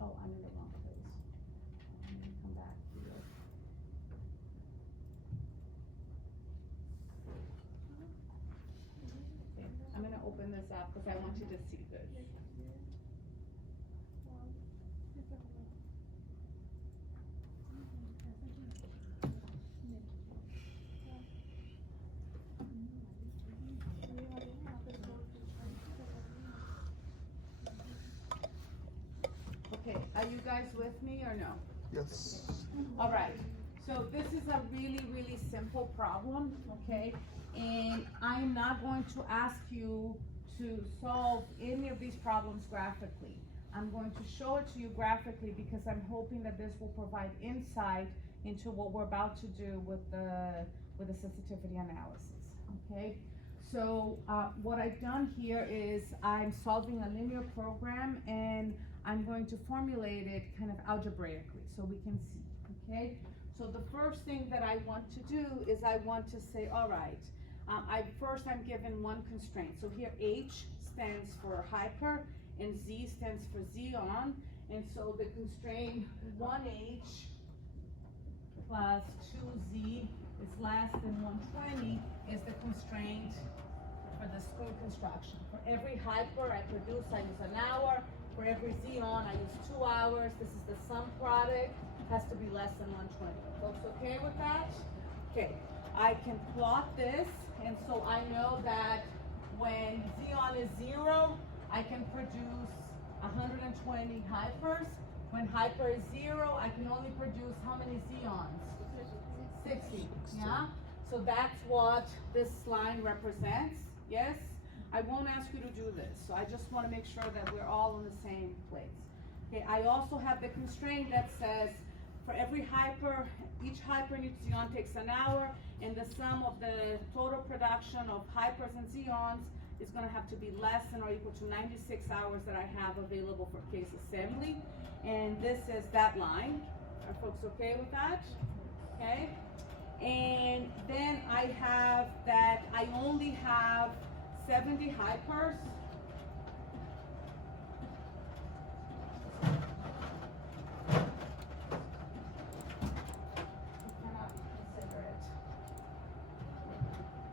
Oh, I'm in the wrong place. Let me come back here. Okay, I'm gonna open this up because I want you to see this. Okay, are you guys with me or no? Yes. All right, so this is a really, really simple problem, okay? And I'm not going to ask you to solve any of these problems graphically. I'm going to show it to you graphically because I'm hoping that this will provide insight into what we're about to do with the sensitivity analysis, okay? So what I've done here is I'm solving a linear program and I'm going to formulate it kind of algebraically so we can see, okay? So the first thing that I want to do is I want to say, all right, I'm given one constraint. So here H stands for hyper and Z stands for Xeon. And so the constraint 1H plus 2Z is less than 120 is the constraint for the screen construction. For every hyper I produce, I use an hour. For every Xeon, I use 2 hours. This is the sum product. Has to be less than 120. Folks okay with that? Okay, I can plot this, and so I know that when Xeon is 0, I can produce 120 hypers. When hyper is 0, I can only produce how many Xeons? 60, yeah? So that's what this line represents, yes? I won't ask you to do this, so I just want to make sure that we're all in the same place. Okay, I also have the constraint that says for every hyper, each hyper in each Xeon takes an hour, and the sum of the total production of hypers and Xeons is going to have to be less than or equal to 96 hours that I have available for case assembly. And this is that line. Are folks okay with that? Okay. And then I have that I only have 70 hypers.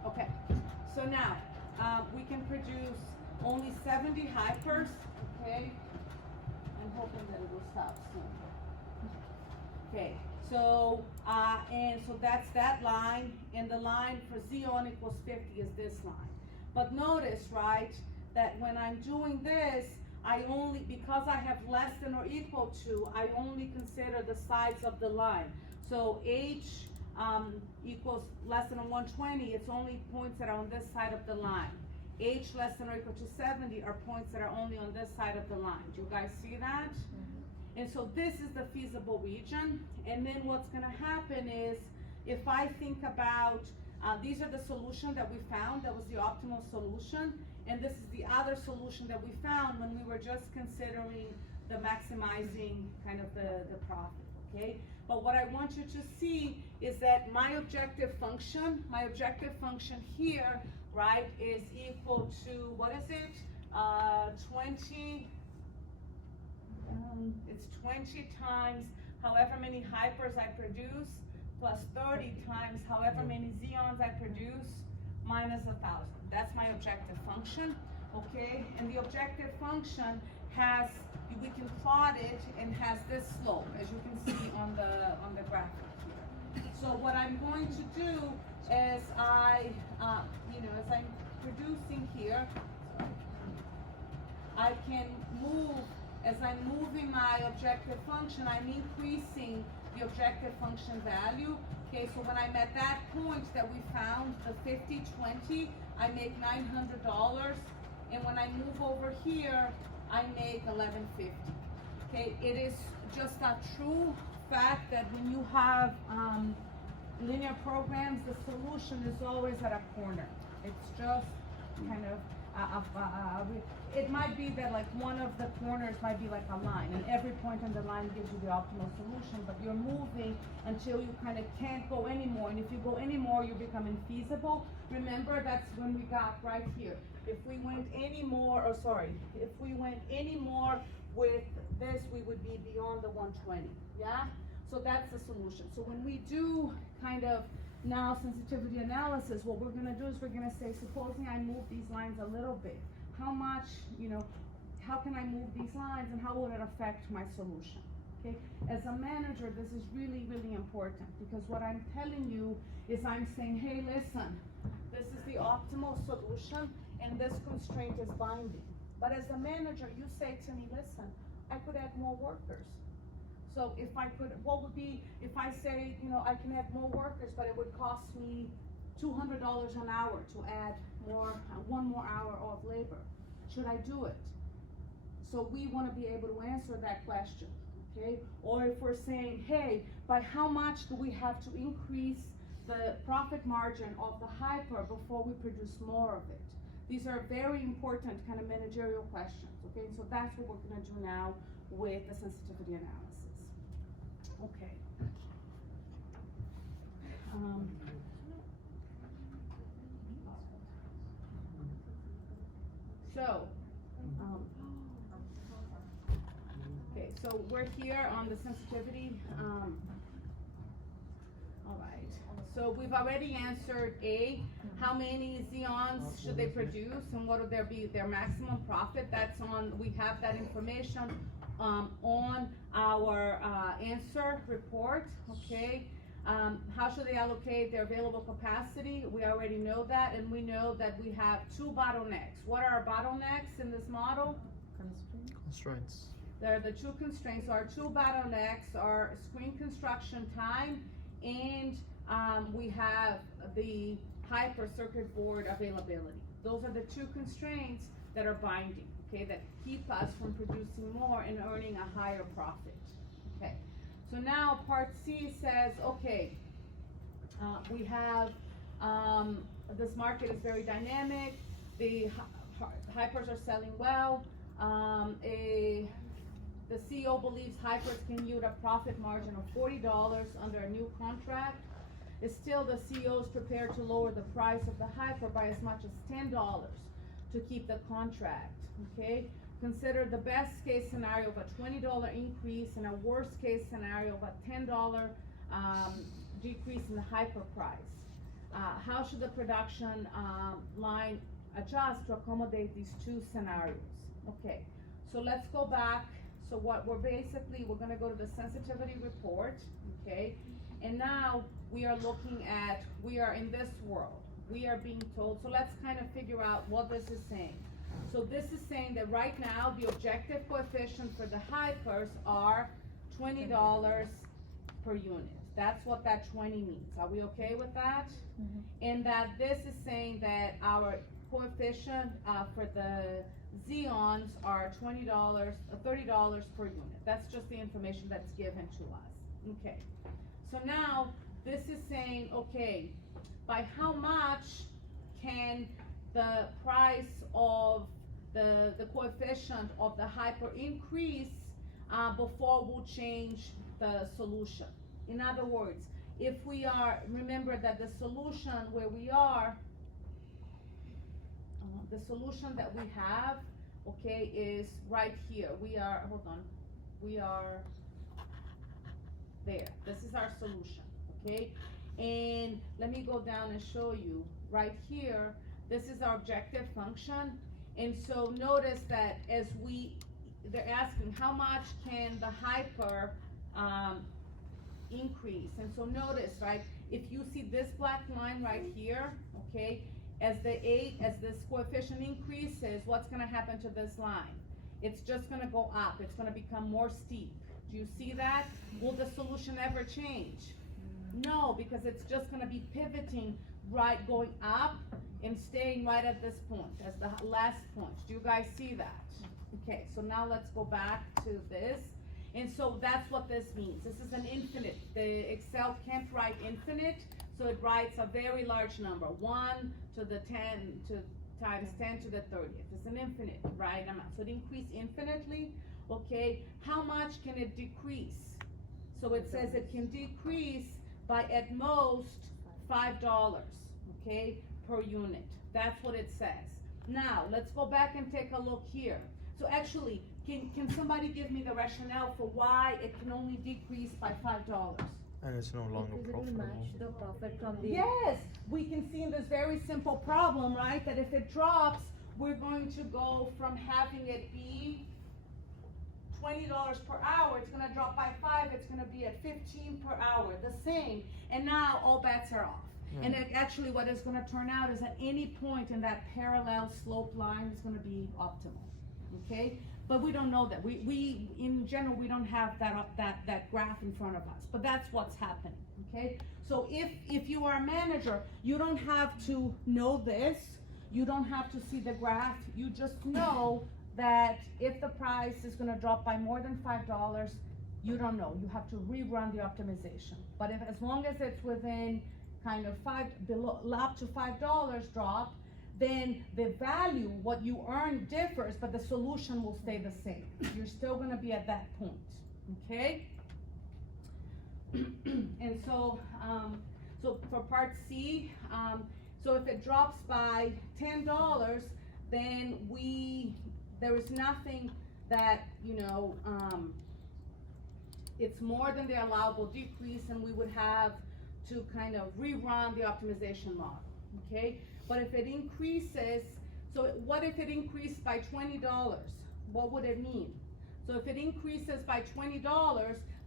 Okay, so now we can produce only 70 hypers, okay? I'm hoping that it will stop soon. Okay, so, and so that's that line, and the line for Xeon equals 50 is this line. But notice, right, that when I'm doing this, I only, because I have less than or equal to, I only consider the sides of the line. So H equals less than 120, it's only points that are on this side of the line. H less than or equal to 70 are points that are only on this side of the line. Do you guys see that? Mm-hmm. And so this is the feasible region. And then what's gonna happen is, if I think about, these are the solution that we found, that was the optimal solution. And this is the other solution that we found when we were just considering the maximizing kind of the profit, okay? But what I want you to see is that my objective function here, right, is equal to, what is it? 20, it's 20 times however many hypers I produce, plus 30 times however many Xeons I produce, minus 1,000. That's my objective function, okay? And the objective function has, we can plot it, and has this slope, as you can see on the graphic here. So what I'm going to do is as I'm producing here, I can move, as I'm moving my objective function, I'm increasing the objective function value. Okay, so when I'm at that point that we found, the 50/20, I make $900, and when I move over here, I make $1,150. Okay, it is just a true fact that when you have linear programs, the solution is always at a corner. It's just kind of it might be that like one of the corners might be like a line, and every point on the line gives you the optimal solution, but you're moving until you kind of can't go anymore, and if you go anymore, you become infeasible. Remember, that's when we got right here. If we went any more, if we went any more with this, we would be beyond the 120, yeah? So that's the solution. So when we do kind of now sensitivity analysis, what we're gonna do is we're gonna say, supposing I move these lines a little bit, how much, how can I move these lines and how will it affect my solution? Okay, as a manager, this is really, really important, because what I'm telling you is I'm saying, hey, listen, this is the optimal solution and this constraint is binding. But as a manager, you say to me, listen, I could add more workers. So if I could, what would be, if I say, I can add more workers, but it would cost me $200 an hour to add one more hour of labor. Should I do it? So we wanna be able to answer that question, okay? Or if we're saying, hey, by how much do we have to increase the profit margin of the hyper before we produce more of it? These are very important kind of managerial questions, okay? So that's what we're gonna do now with the sensitivity analysis. Okay. Okay, so we're here on the sensitivity. All right, so we've already answered A, how many Xeons should they produce and what would their maximum profit? That's on, we have that information on our answer report, okay? How should they allocate their available capacity? We already know that, and we know that we have two bottlenecks. What are our bottlenecks in this model? Constraints. There are the two constraints. Our two bottlenecks are screen construction time, and we have the hyper circuit board availability. Those are the two constraints that are binding, okay, that keep us from producing more and earning a higher profit. Okay, so now part C says, okay, we have, this market is very dynamic, the hypers are selling well, the CEO believes hypers can yield a profit margin of $40 under a new contract. Still, the CEO is prepared to lower the price of the hyper by as much as $10 to keep the contract, okay? Consider the best case scenario of a $20 increase and a worst case scenario of a $10 decrease in the hyper price. How should the production line adjust to accommodate these two scenarios? Okay, so let's go back. So what we're gonna go to the sensitivity report, okay? And now we are looking at, we are in this world. We are being told, so let's kind of figure out what this is saying. So this is saying that right now, the objective coefficient for the hypers are $20 per unit. That's what that 20 means. Are we okay with that? Mm-hmm. And that this is saying that our coefficient for the Xeons are $30 per unit. That's just the information that's given to us. Okay. So now this is saying, okay, by how much can the price of the coefficient of the hyper increase before we'll change the solution? In other words, if we are, remember that the solution where we are, the solution that we have, okay, is right here. We are, hold on, we are there. This is our solution, okay? And let me go down and show you right here. This is our objective function. And so notice that as they're asking how much can the hyper increase. And so notice, right, if you see this black line right here, okay, as this coefficient increases, what's gonna happen to this line? It's just gonna go up. It's gonna become more steep. Do you see that? Will the solution ever change? No, because it's just gonna be pivoting, right, going up and staying right at this point, as the last point. Do you guys see that? Okay, so now let's go back to this. And so that's what this means. This is an infinite. The Excel can't write infinite, so it writes a very large number, 1 to the 10 to times 10 to the 30th. It's an infinite, right, amount. So it increased infinitely, okay? How much can it decrease? So it says it can decrease by at most $5, okay, per unit. That's what it says. Now, let's go back and take a look here. So actually, can somebody give me the rationale for why it can only decrease by $5? And it's no longer Because it will profitable. match the profit from the. Yes, we can see in this very simple problem, right, that if it drops, we're going to go from having it be $20 per hour, it's gonna drop by 5, it's gonna be at 15 per hour, the same, and now all bets are off. And actually what is gonna turn out is at any point in that parallel slope line is gonna be optimal, okay? But we don't know that. We in general, we don't have that graph in front of us, but that's what's happening, okay? So if you are a manager, you don't have to know this, you don't have to see the graph, you just know that if the price is gonna drop by more than $5, you don't know, you have to rerun the optimization. But if, as long as it's within kind of up to $5 drop, then the value, what you earn differs, but the solution will stay the same. You're still gonna be at that point, okay? And so, so for part C, so if it drops by $10, then there is nothing that, it's more than the allowable decrease, and we would have to kind of rerun the optimization model, okay? But if it increases, so what if it increased by $20? What would it mean? So if it increases by $20,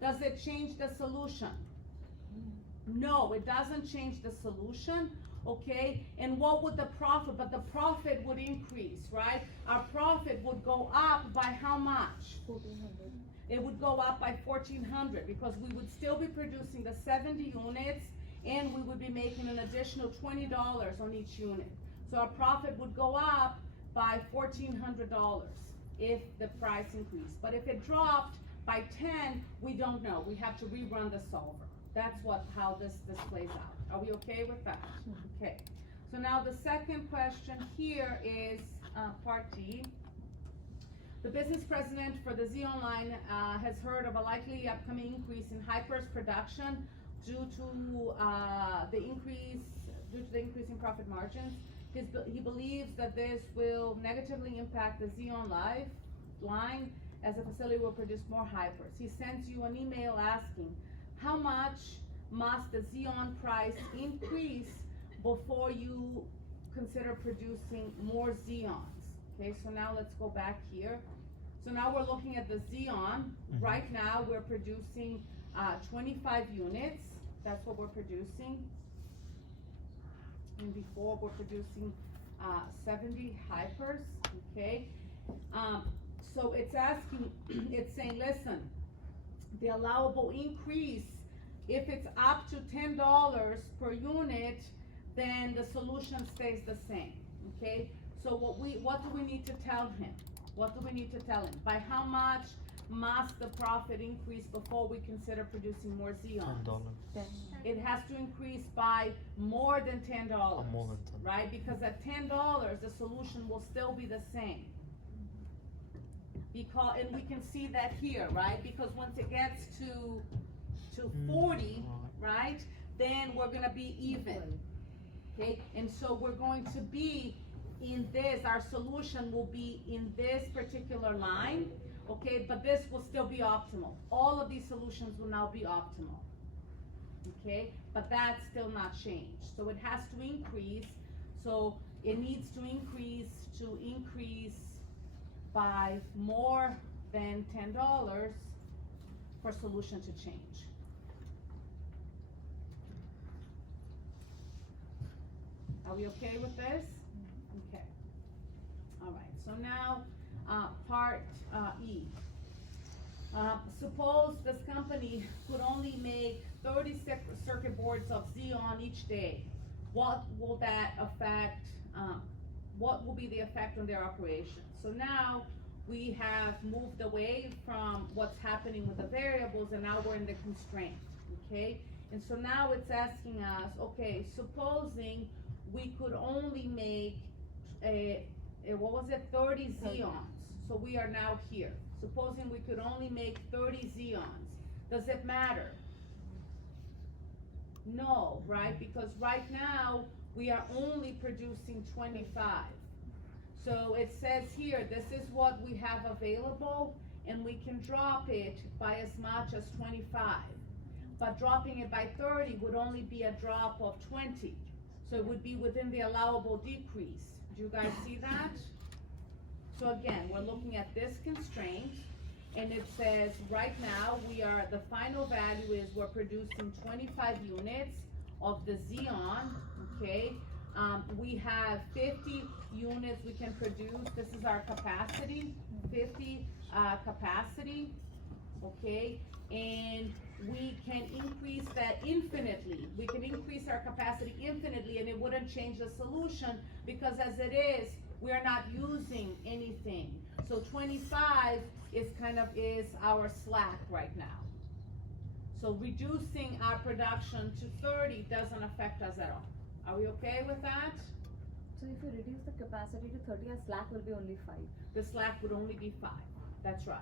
does it change the solution? No, it doesn't change the solution, okay? And what would the profit, but the profit would increase, right? Our profit would go up by how much? 1400. It would go up by 1,400 because we would still be producing the 70 units and we would be making an additional $20 on each unit. So our profit would go up by $1,400 if the price increased. But if it dropped by 10, we don't know. We have to rerun the solver. That's how this plays out. Are we okay with that? Okay. So now the second question here is part D. The business president for the Z Online has heard of a likely upcoming increase in Hyper's production due to the increase in profit margins. He believes that this will negatively impact the Xeon Live line as the facility will produce more Hypers. He sends you an email asking, how much must the Xeon price increase before you consider producing more Xeons? Okay, so now let's go back here. So now we're looking at the Xeon. Right now we're producing 25 units. That's what we're producing. And before we're producing 70 Hypers, okay? So it's asking, it's saying, listen, the allowable increase, if it's up to $10 per unit, then the solution stays the same, okay? So what do we need to tell him? What do we need to tell him? By how much must the profit increase before we consider producing more Xeons? $10. It has to increase by more than $10, More than 10. right? Because at $10, the solution will still be the same. And we can see that here, right? Because once it gets to 40, right, then we're gonna be even, okay? And so we're going to be in this, our solution will be in this particular line, okay? But this will still be optimal. All of these solutions will now be optimal, okay? But that's still not changed. So it has to increase. So it needs to increase by more than $10 for solution to change. Are we okay with this? Okay. All right, so now, part E. Suppose this company could only make 30 circuit boards of Xeon each day. What will that affect, what will be the effect on their operation? So now we have moved away from what's happening with the variables and now we're in the constraint, okay? And so now it's asking us, okay, supposing we could only make what was it, 30 Xeons. So we are now here. Supposing we could only make 30 Xeons, does it matter? No, right? Because right now, we are only producing 25. So it says here, this is what we have available, and we can drop it by as much as 25. But dropping it by 30 would only be a drop of 20. So it would be within the allowable decrease. Do you guys see that? So again, we're looking at this constraint, and it says right now the final value is we're producing 25 units of the Xeon, okay? We have 50 units we can produce. This is our capacity, 50 capacity, okay? And we can increase that infinitely. We can increase our capacity infinitely, and it wouldn't change the solution, because as it is, we are not using anything. So 25 is our slack right now. So reducing our production to 30 doesn't affect us at all. Are we okay with that? So if you reduce the capacity to 30, our slack will be only 5. The slack would only be 5. That's right.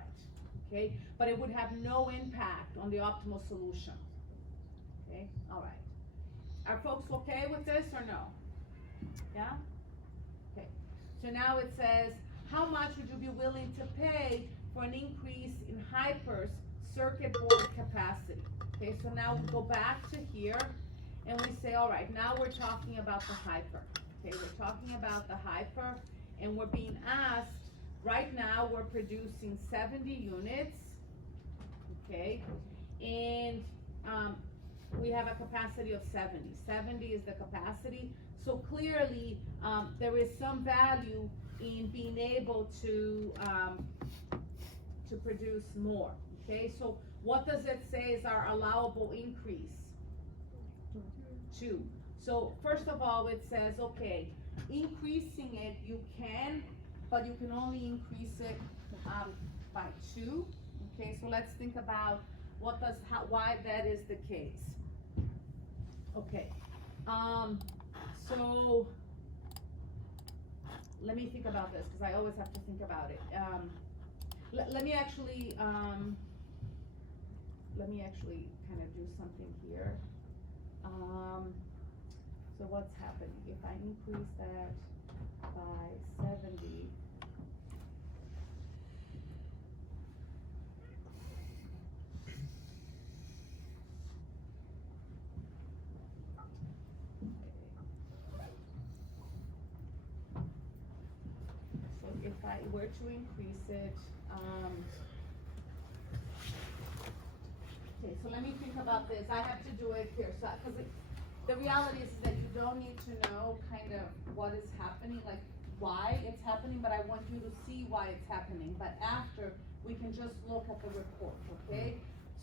Okay? But it would have no impact on the optimal solution. Okay? All right. Are folks okay with this or no? Yeah? Okay. So now it says, how much would you be willing to pay for an increase in Hyper's circuit board capacity? Okay, so now we go back to here and we say, all right, now we're talking about the Hyper. Okay, we're talking about the Hyper, and we're being asked, right now we're producing 70 units, okay, and we have a capacity of 70. 70 is the capacity, so clearly there is some value in being able to produce more, okay? So what does it say is our allowable increase? 2. So first of all, it says, okay, increasing it you can, but you can only increase it by 2. Okay, so let's think about why that is the case. Okay, so let me think about this, because I always have to think about it. Let me actually kind of do something here. So what's happening? If I increase that by 70, so if I were to increase it, okay, so let me think about this. I have to do it here, so because the reality is that you don't need to know kind of what is happening, like why it's happening, but I want you to see why it's happening. But after, we can just look at the report, okay?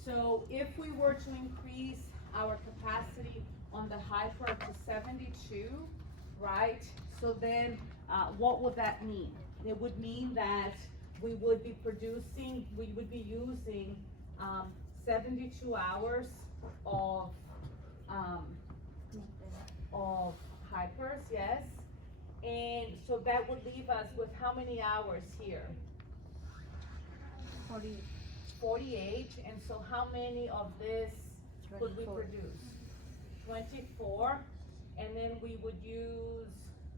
So if we were to increase our capacity on the Hyper to 72, right? So then what would that mean? It would mean that we would be using 72 hours of Hypers, yes, and so that would leave us with how many hours here? 48, and so how many of this could we produce? 24, and then we would use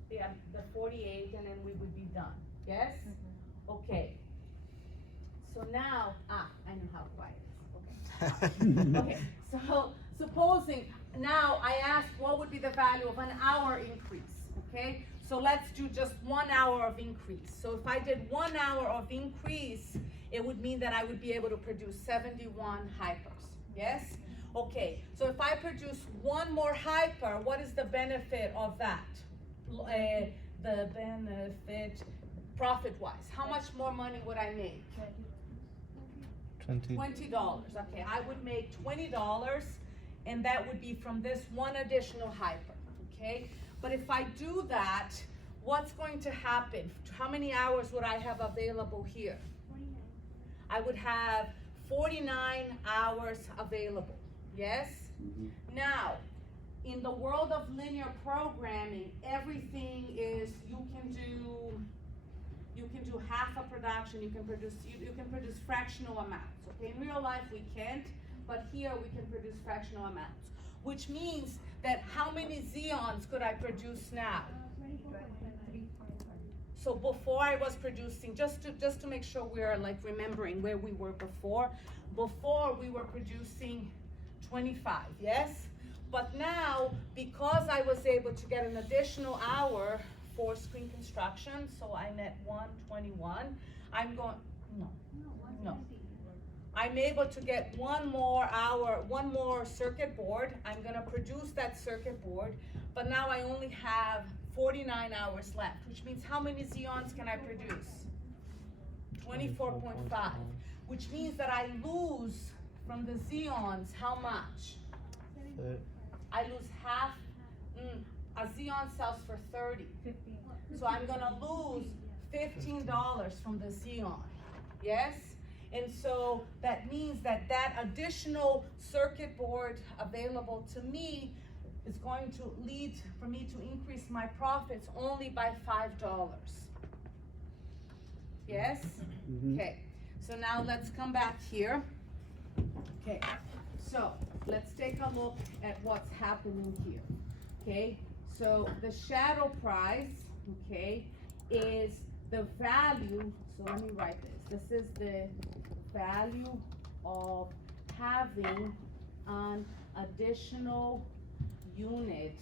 the 48, and then we would be done, yes? Okay, so now, I know how quiet it is, okay. Okay, so supposing, now I asked what would be the value of an hour increase, okay? So let's do just 1 hour of increase. So if I did 1 hour of increase, it would mean that I would be able to produce 71 Hypers, yes? Okay, so if I produce 1 more Hyper, what is the benefit of that? The benefit profit-wise, how much more money would I make? $20, okay, I would make $20, and that would be from this 1 additional Hyper, okay? But if I do that, what's going to happen? How many hours would I have available here? 49. I would have 49 hours available, yes? Now, in the world of linear programming, everything is, you can do production, you can produce fractional amounts, okay? In real life, we can't, but here we can produce fractional amounts, which means that how many Xeons could I produce now? So before I was producing, just to make sure we're like remembering where we were before we were producing 25, yes? But now, because I was able to get an additional hour for screen construction, so I'm at 121, I'm able to get one more circuit board. I'm gonna produce that circuit board, but now I only have 49 hours left, which means how many Xeons can I produce? 24.5, which means that I lose from the Xeons how much? I lose half, a Xeon sells for 30. So I'm gonna lose $15 from the Xeon, yes? And so that means that that additional circuit board available to me is going to lead for me to increase my profits only by $5. Yes? Okay, so now let's come back here. Okay, so let's take a look at what's happening here. Okay, so the shadow price, okay, is the value, so let me write this. This is the value of having an additional unit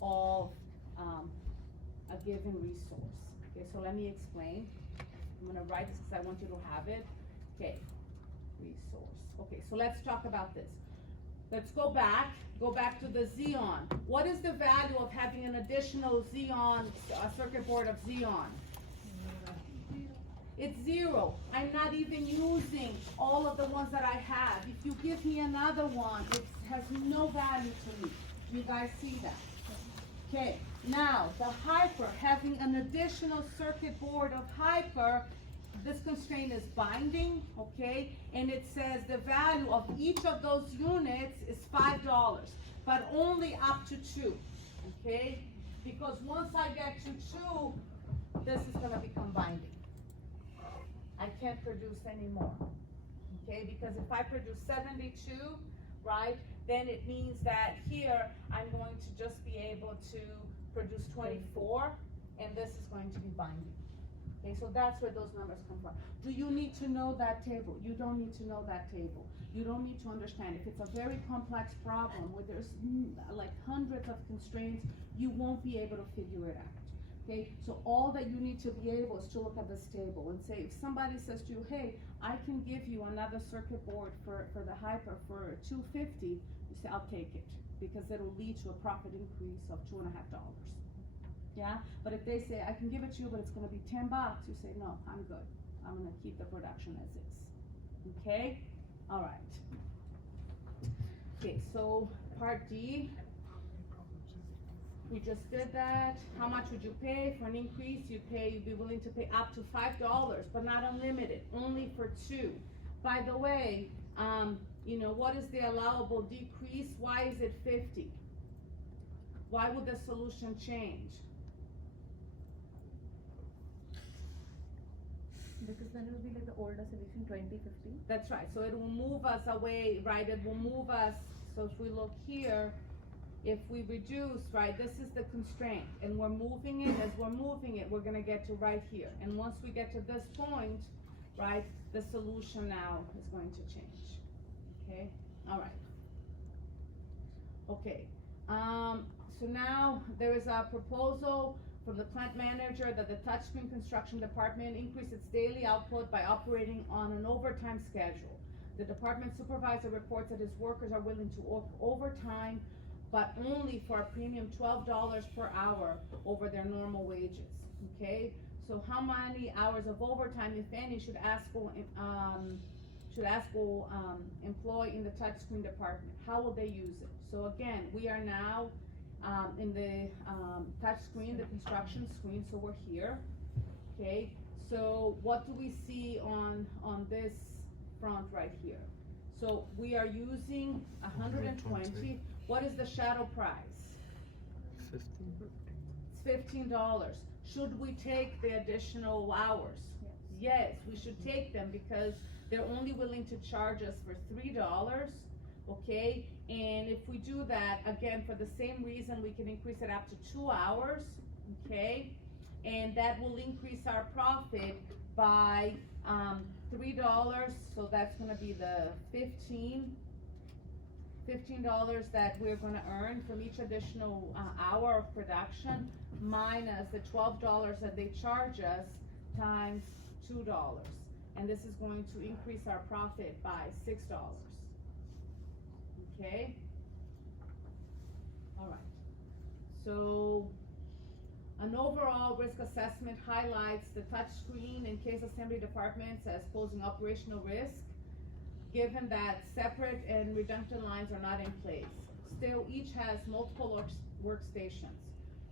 of a given resource. Okay, so let me explain. I'm gonna write this because I want you to have it. Okay, resource. Okay, so let's talk about this. Let's go back to the Xeon. What is the value of having an additional Xeon, circuit board of Xeon? It's 0. I'm not even using all of the ones that I have. If you give me another one, it has no value to me. You guys see that? Okay, now the Hyper, having an additional circuit board of Hyper, this constraint is binding, okay? And it says the value of each of those units is $5, but only up to 2, okay? Because once I get to 2, this is gonna become binding. I can't produce anymore, okay? Because if I produce 72, right, then it means that here I'm going to just be able to produce 24, and this is going to be binding. Okay, so that's where those numbers come from. Do you need to know that table? You don't need to know that table. You don't need to understand. If it's a very complex problem where there's like hundreds of constraints, you won't be able to figure it out. Okay, so all that you need to be able is to look at this table and say, if somebody says to you, hey, I can give you another circuit board for the Hyper for $250, you say, I'll take it, because it'll lead to a profit increase of $2.50. Yeah, but if they say, I can give it to you, but it's gonna be $10, you say, no, I'm good. I'm gonna keep the production as is. Okay, all right. Okay, so part D. We just did that. How much would you pay for an increase? You'd be willing to pay up to $5, but not unlimited, only for 2. By the way, you know, what is the allowable decrease? Why is it 50? Why would the solution change? Because then it will be like the older solution, 2050. That's right, so it will move us away, right? It will move us, so if we look here, if we reduce, right, this is the constraint, and we're moving it, as we're moving it, we're gonna get to right here. And once we get to this point, right, the solution now is going to change, okay? All right. Okay, so now there is a proposal from the plant manager that the touchscreen construction department increase its daily output by operating on an overtime schedule. The department supervisor reports that his workers are willing to work overtime, but only for a premium $12 per hour over their normal wages, okay? So how many hours of overtime, if any, should ASCO employ in the touchscreen department? How will they use it? So again, we are now in the touch screen, the construction screen, so we're here, okay? So what do we see on this front right here? So we are using 120. What is the shadow price? 15. It's $15. Should we take the additional hours? Yes, we should take them because they're only willing to charge us for $3, okay? And if we do that, again, for the same reason, we can increase it up to 2 hours, okay? And that will increase our profit by, $3, so that's gonna be the $15 that we're gonna earn from each additional, hour of production, minus the $12 that they charge us, times $2. And this is going to increase our profit by $6. Okay? Alright. So, an overall risk assessment highlights the touchscreen in case assembly departments as posing operational risk, given that separate and redundant lines are not in place. Still, each has multiple workstations.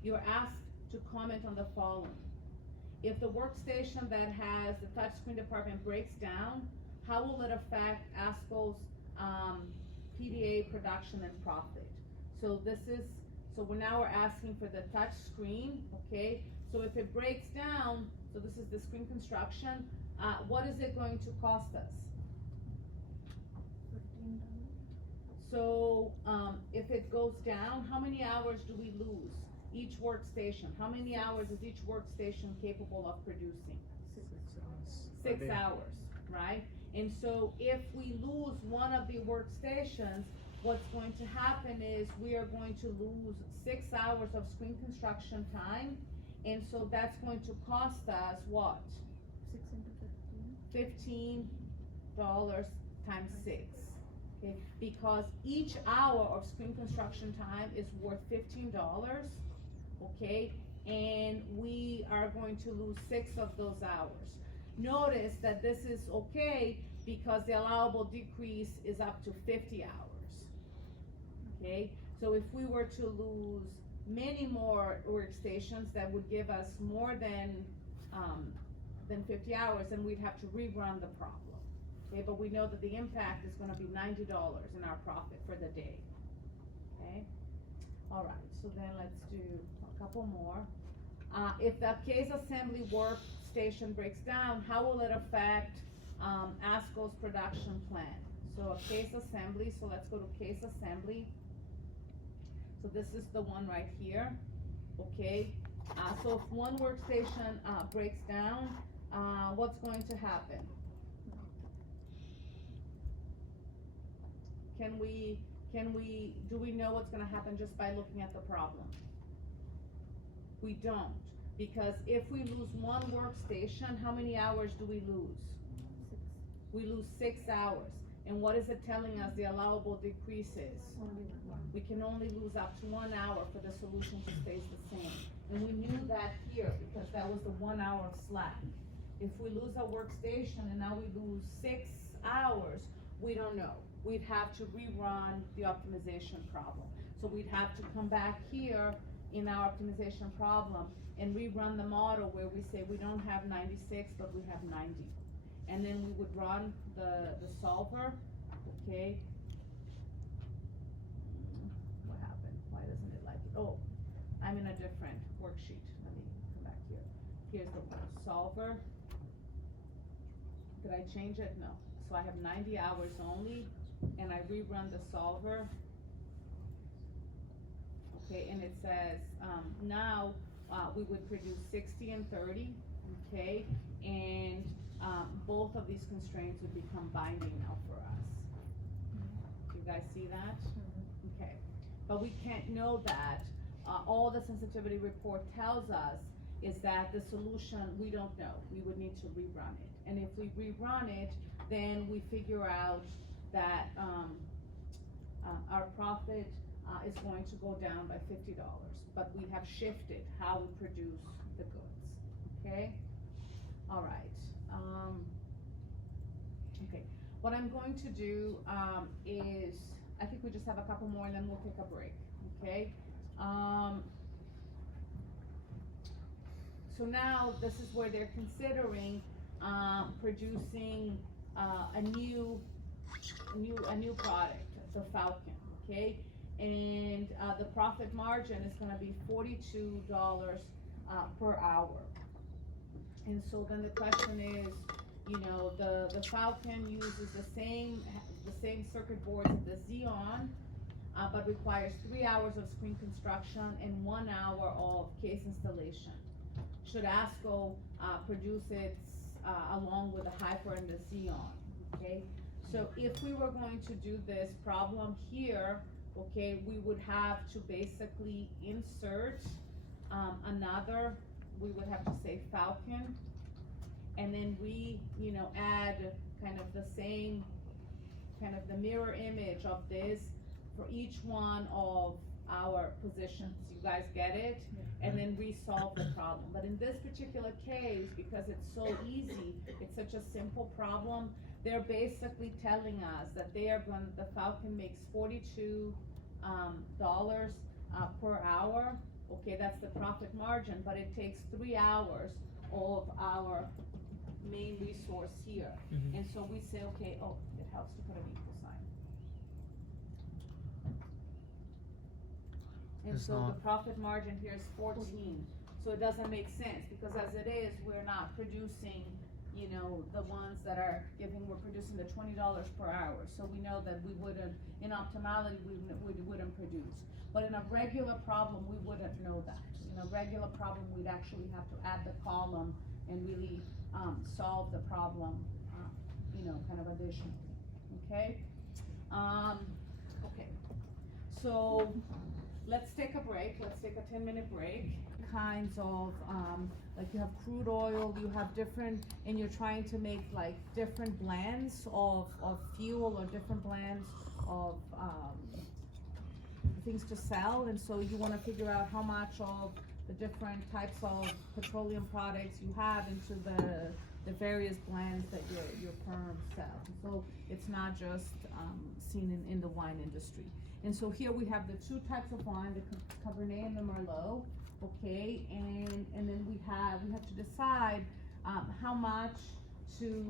You're asked to comment on the following. If the workstation that has the touchscreen department breaks down, how will it affect ASCO's PDA production and profit? So we're asking for the touch screen, okay? So if it breaks down, so this is the screen construction, what is it going to cost us? $15. So, if it goes down, how many hours do we lose? Each workstation, how many hours is each workstation capable of producing? 6 hours, right? And so if we lose one of the workstations, what's going to happen is we are going to lose 6 hours of screen construction time, and so that's going to cost us what? 6 into 15. $15 times 6, okay? Because each hour of screen construction time is worth $15, okay? And we are going to lose 6 of those hours. Notice that this is okay because the allowable decrease is up to 50 hours, okay? So if we were to lose many more workstations, that would give us more than 50 hours, and we'd have to rerun the problem, okay? But we know that the impact is gonna be $90 in our profit for the day, okay? All right, so then let's do a couple more. If the case assembly workstation breaks down, how will it affect ASCO's production plan? So a case assembly, so let's go to case assembly. So this is the one right here, okay? So if one workstation breaks down, what's going to happen? Do we know what's gonna happen just by looking at the problem? We don't, because if we lose one workstation, how many hours do we lose? 6. We lose 6 hours. And what is it telling us the allowable decrease is? Only 1. We can only lose up to 1 hour for the solution to stay the same. And we knew that here because that was the 1 hour of slack. If we lose a workstation and now we lose 6 hours, we don't know. We'd have to rerun the optimization problem. So we'd have to come back here in our optimization problem and rerun the model where we say we don't have 96, but we have 90. And then we would run the solver, okay? What happened? Why doesn't it like it? Oh, I'm in a different worksheet. Let me come back here. Here's the solver. Did I change it? No. So I have 90 hours only, and I rerun the solver. Okay, and it says, now, we would produce 60 and 30, okay? And, both of these constraints would become binding now for us. Do you guys see that? Okay, but we can't know that. All the sensitivity report tells us is that the solution, we don't know. We would need to rerun it. And if we rerun it, then we figure out that, our profit, is going to go down by $50, but we have shifted how we produce the goods, okay? All right, okay, what I'm going to do, is, I think we just have a couple more and then we'll take a break, okay? So now, this is where they're considering, producing, a new product, the Falcon, okay? And the profit margin is gonna be $42 per hour. And so then the question is, you know, the Falcon uses the same circuit boards as the Xeon, but requires 3 hours of screen construction and 1 hour of case installation. Should ASCO produce it along with the Hyper and the Xeon, okay? So if we were going to do this problem here, okay, we would have to basically insert another, we would have to say Falcon, and then we, you know, add kind of the same, kind of the mirror image of this for each one of our positions. You guys get it? And then resolve the problem. But in this particular case, because it's so easy, it's such a simple problem, they're basically telling us that the Falcon makes $42 per hour. Okay, that's the profit margin, but it takes 3 hours of our main resource here. Mhm. And so we say, okay, oh, it helps to put an equal sign. And It's so the not- profit margin here is 14, so it doesn't make sense, because as it is, we're not producing, you know, the ones that are we're producing the $20 per hour, so we know that we wouldn't, in optimality, we wouldn't produce. But in a regular problem, we wouldn't know that. In a regular problem, we'd actually have to add the column and really, solve the problem, you know, kind of additionally, okay? Okay, so let's take a break, let's take a 10-minute break. Kinds of, like you have crude oil, you have different, and you're trying to make like different blends of fuel or different blends of, things to sell, and so you wanna figure out how much of the different types of petroleum products you have into the various blends that your firm sells. So it's not just, seen in the wine industry. And so here we have the two types of wine, the Cabernet and the Merlot, okay, and then we have to decide, how much to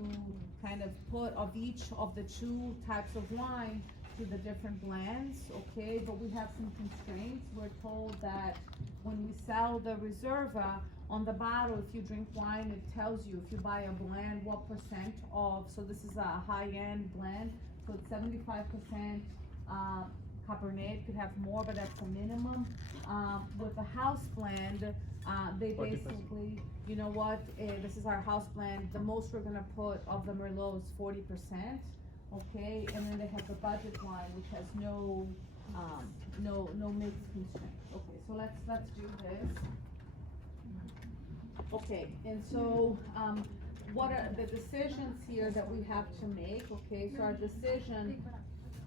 kind of put of each of the two types of wine to the different blends, okay, but we have some constraints. We're told that when we sell the Reserva, on the bottle, if you drink wine, it tells you, if you buy a blend, what percent of, so this is a high-end blend, so it's 75% Cabernet, could have more, but that's a minimum. With the house blend, they 40%. basically, you know what, this is our house blend, the most we're gonna put of the Merlot is 40%, okay, and then they have the budget wine, which has no mixed constraint. Okay, so let's do this. Okay, and so, what are the decisions here that we have to make? Okay, so our decision,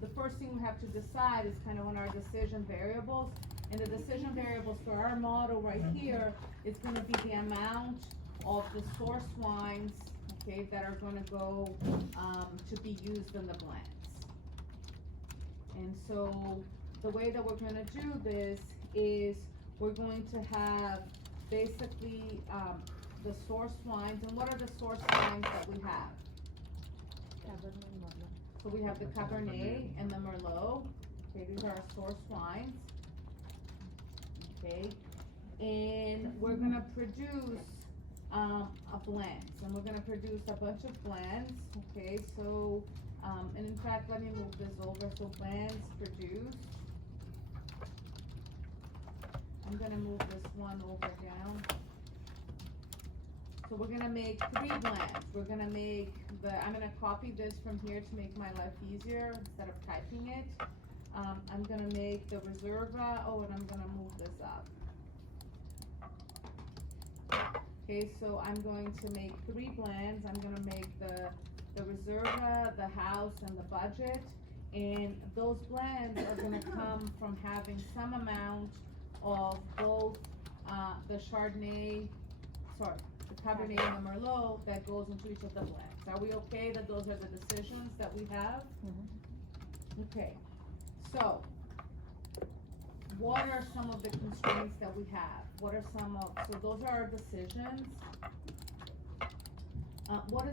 the first thing we have to decide is kind of on our decision variables. And the decision variables for our model right here is gonna be the amount of the source wines, okay, that are gonna go, to be used in the blends. And so, the way that we're gonna do this is, we're going to have basically, the source wines, and what are the source wines that we have? So we have the Cabernet and the Merlot, okay, these are our source wines. Okay, and we're gonna produce, a blend, and we're gonna produce a bunch of blends, okay, so, and in fact, let me move this over, so blends produced. I'm gonna move this one over down. So we're gonna make 3 blends. We're gonna make I'm gonna copy this from here to make my life easier instead of typing it. I'm gonna make the Reserva, and I'm gonna move this up. Okay, so I'm going to make 3 blends. I'm gonna make the Reserva, the house, and the budget. And those blends are gonna come from having some amount of both, the Chardonnay, the Cabernet and the Merlot that goes into each of the blends. Are we okay that those are the decisions that we have? Okay, so, what are some of the constraints that we have? What are so those are our decisions. What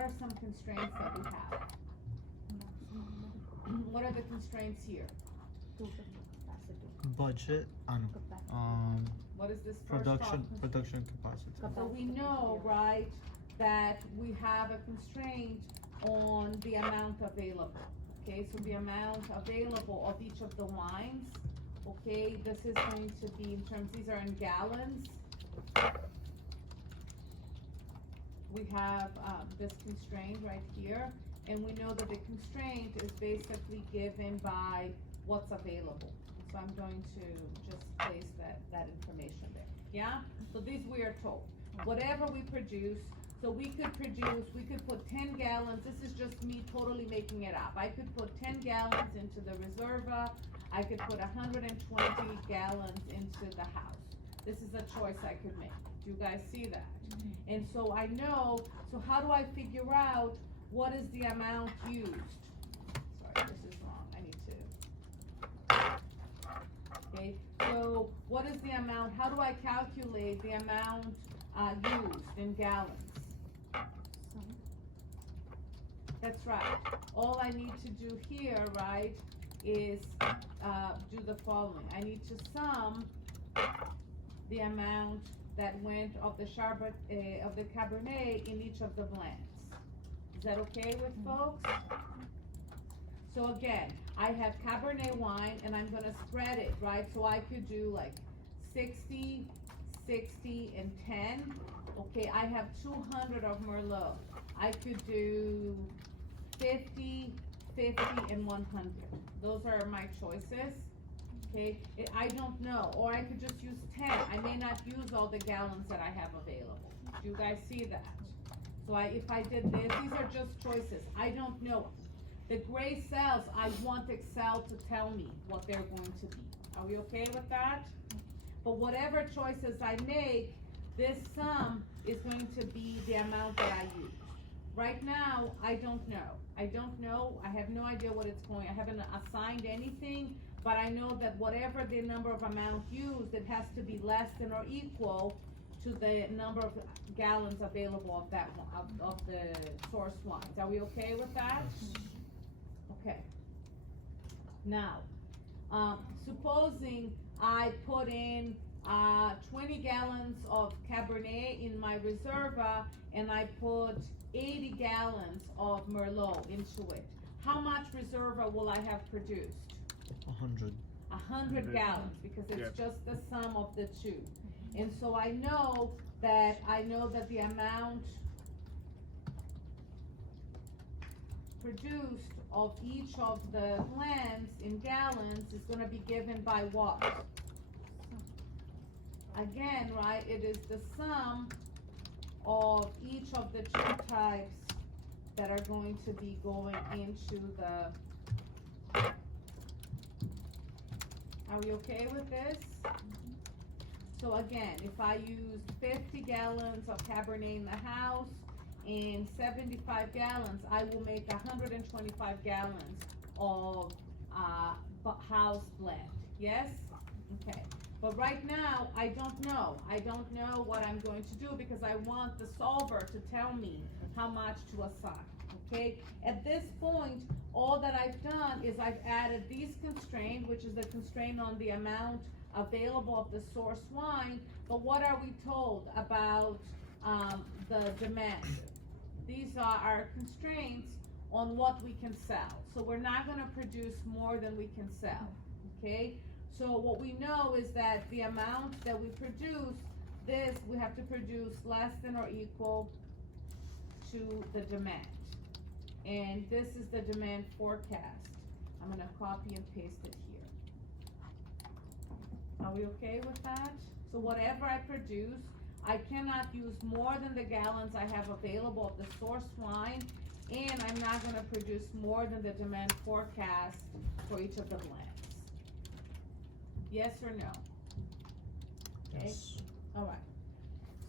are some constraints that we have? What are the constraints here? Budget, What is this first off? production capacity. So we know, right, that we have a constraint on the amount available. Okay, so the amount available of each of the wines, okay, this is going to be in terms, these are in gallons. We have, this constraint right here, and we know that the constraint is basically given by what's available. So I'm going to just place that information there, yeah? So these we are told, whatever we produce, so we could put 10 gallons, this is just me totally making it up. I could put 10 gallons into the Reserva, I could put 120 gallons into the house. This is a choice I could make. Do you guys see that? And so I know, so how do I figure out what is the amount used? Sorry, this is wrong, I need to. Okay, so what is the amount, how do I calculate the amount used in gallons? That's right. All I need to do here, right, is do the following. I need to sum the amount that went of the of the Cabernet in each of the blends. Is that okay with folks? So again, I have Cabernet wine and I'm gonna spread it, right? So I could do like 60, 60, and 10. Okay, I have 200 of Merlot. I could do 50, 50, and 100. Those are my choices. Okay, I don't know, or I could just use 10. I may not use all the gallons that I have available. Do you guys see that? So if I did this, these are just choices. I don't know. The gray cells, I want Excel to tell me what they're going to be. Are we okay with that? But whatever choices I make, this sum is going to be the amount that I use. Right now, I don't know. I don't know. I have no idea what it's going. I haven't assigned anything, but I know that whatever the number of amount used, it has to be less than or equal to the number of gallons available of that one, of the source wines. Are we okay with that? Okay. Now, supposing I put in 20 gallons of Cabernet in my Reserva and I put 80 gallons of Merlot into it. How much Reserva will I have produced? 100. 100 gallons, because it's just the sum of the two. And so I know that the amount produced of each of the blends in gallons is gonna be given by what? Again, right, it is the sum of each of the two types that are going to be going into the. Are we okay with this? So again, if I use 50 gallons of Cabernet in the house and 75 gallons, I will make 125 gallons of house blend. Yes? Okay. But right now, I don't know. I don't know what I'm going to do because I want the solver to tell me how much to assign. Okay? At this point, all that I've done is I've added these constraints, which is the constraint on the amount available of the source wine. But what are we told about the demand? These are our constraints on what we can sell. So we're not going to produce more than we can sell. Okay? So what we know is that the amount that we produce, we have to produce less than or equal to the demand. And this is the demand forecast. I'm gonna copy and paste it here. Are we okay with that? So whatever I produce, I cannot use more than the gallons I have available of the source wine, and I'm not gonna produce more than the demand forecast for each of the blends. Yes or no? Okay. Yes. All right.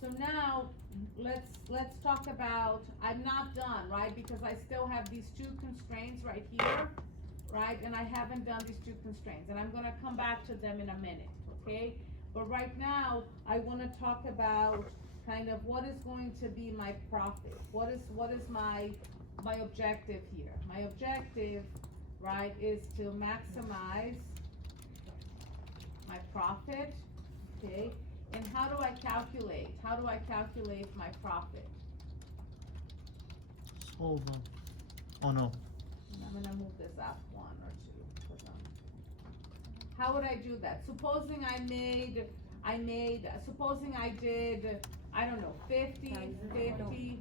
So now let's talk about, I'm not done, right? Because I still have these two constraints right here, right? And I haven't done these two constraints, and I'm gonna come back to them in a minute, okay? But right now, I wanna talk about kind of what is going to be my profit. What is my objective here? My objective, right, is to maximize my profit, okay? And how do I calculate? How do I calculate my profit? Solve. Oh no. I'm gonna move this up one or two. How would I do that? Supposing supposing I did, I don't know, 50, 50,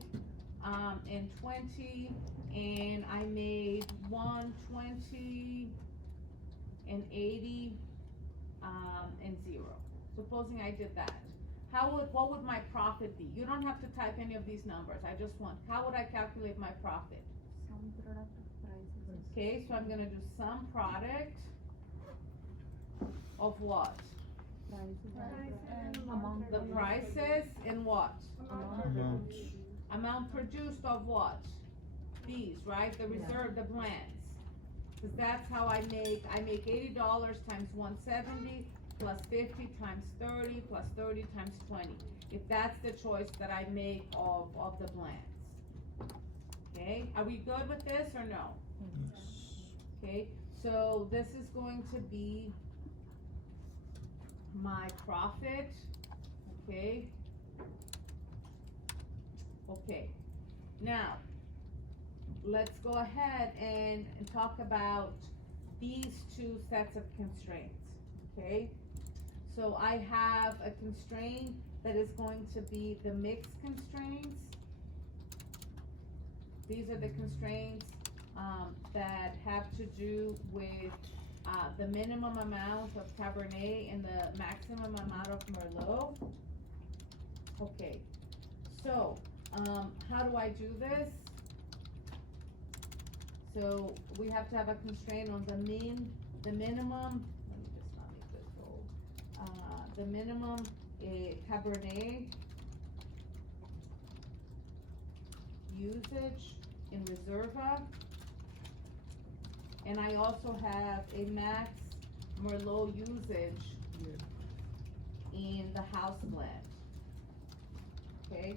and 20, and I made 120 and 80, and 0. Supposing I did that. What would my profit be? You don't have to type any of these numbers. I just want, how would I calculate my profit? Some product prices. Okay, so I'm gonna do some product of what? Amount. The prices and what? Amount. Amount produced of what? These, right? The reserve, the blends. Cause that's how I make $80 times 170 plus 50 times 30 plus 30 times 20. If that's the choice that I make of the blends. Okay, are we good with this or no? Okay, so this is going to be my profit, okay? Okay, now, let's go ahead and talk about these two sets of constraints, okay? So I have a constraint that is going to be the mix constraints. These are the constraints that have to do with the minimum amount of Cabernet and the maximum amount of Merlot. Okay, so how do I do this? So we have to have a constraint on the minimum, let me just not make this bold. The minimum Cabernet usage in Reserva. And I also have a max Merlot usage in the house blend. Okay?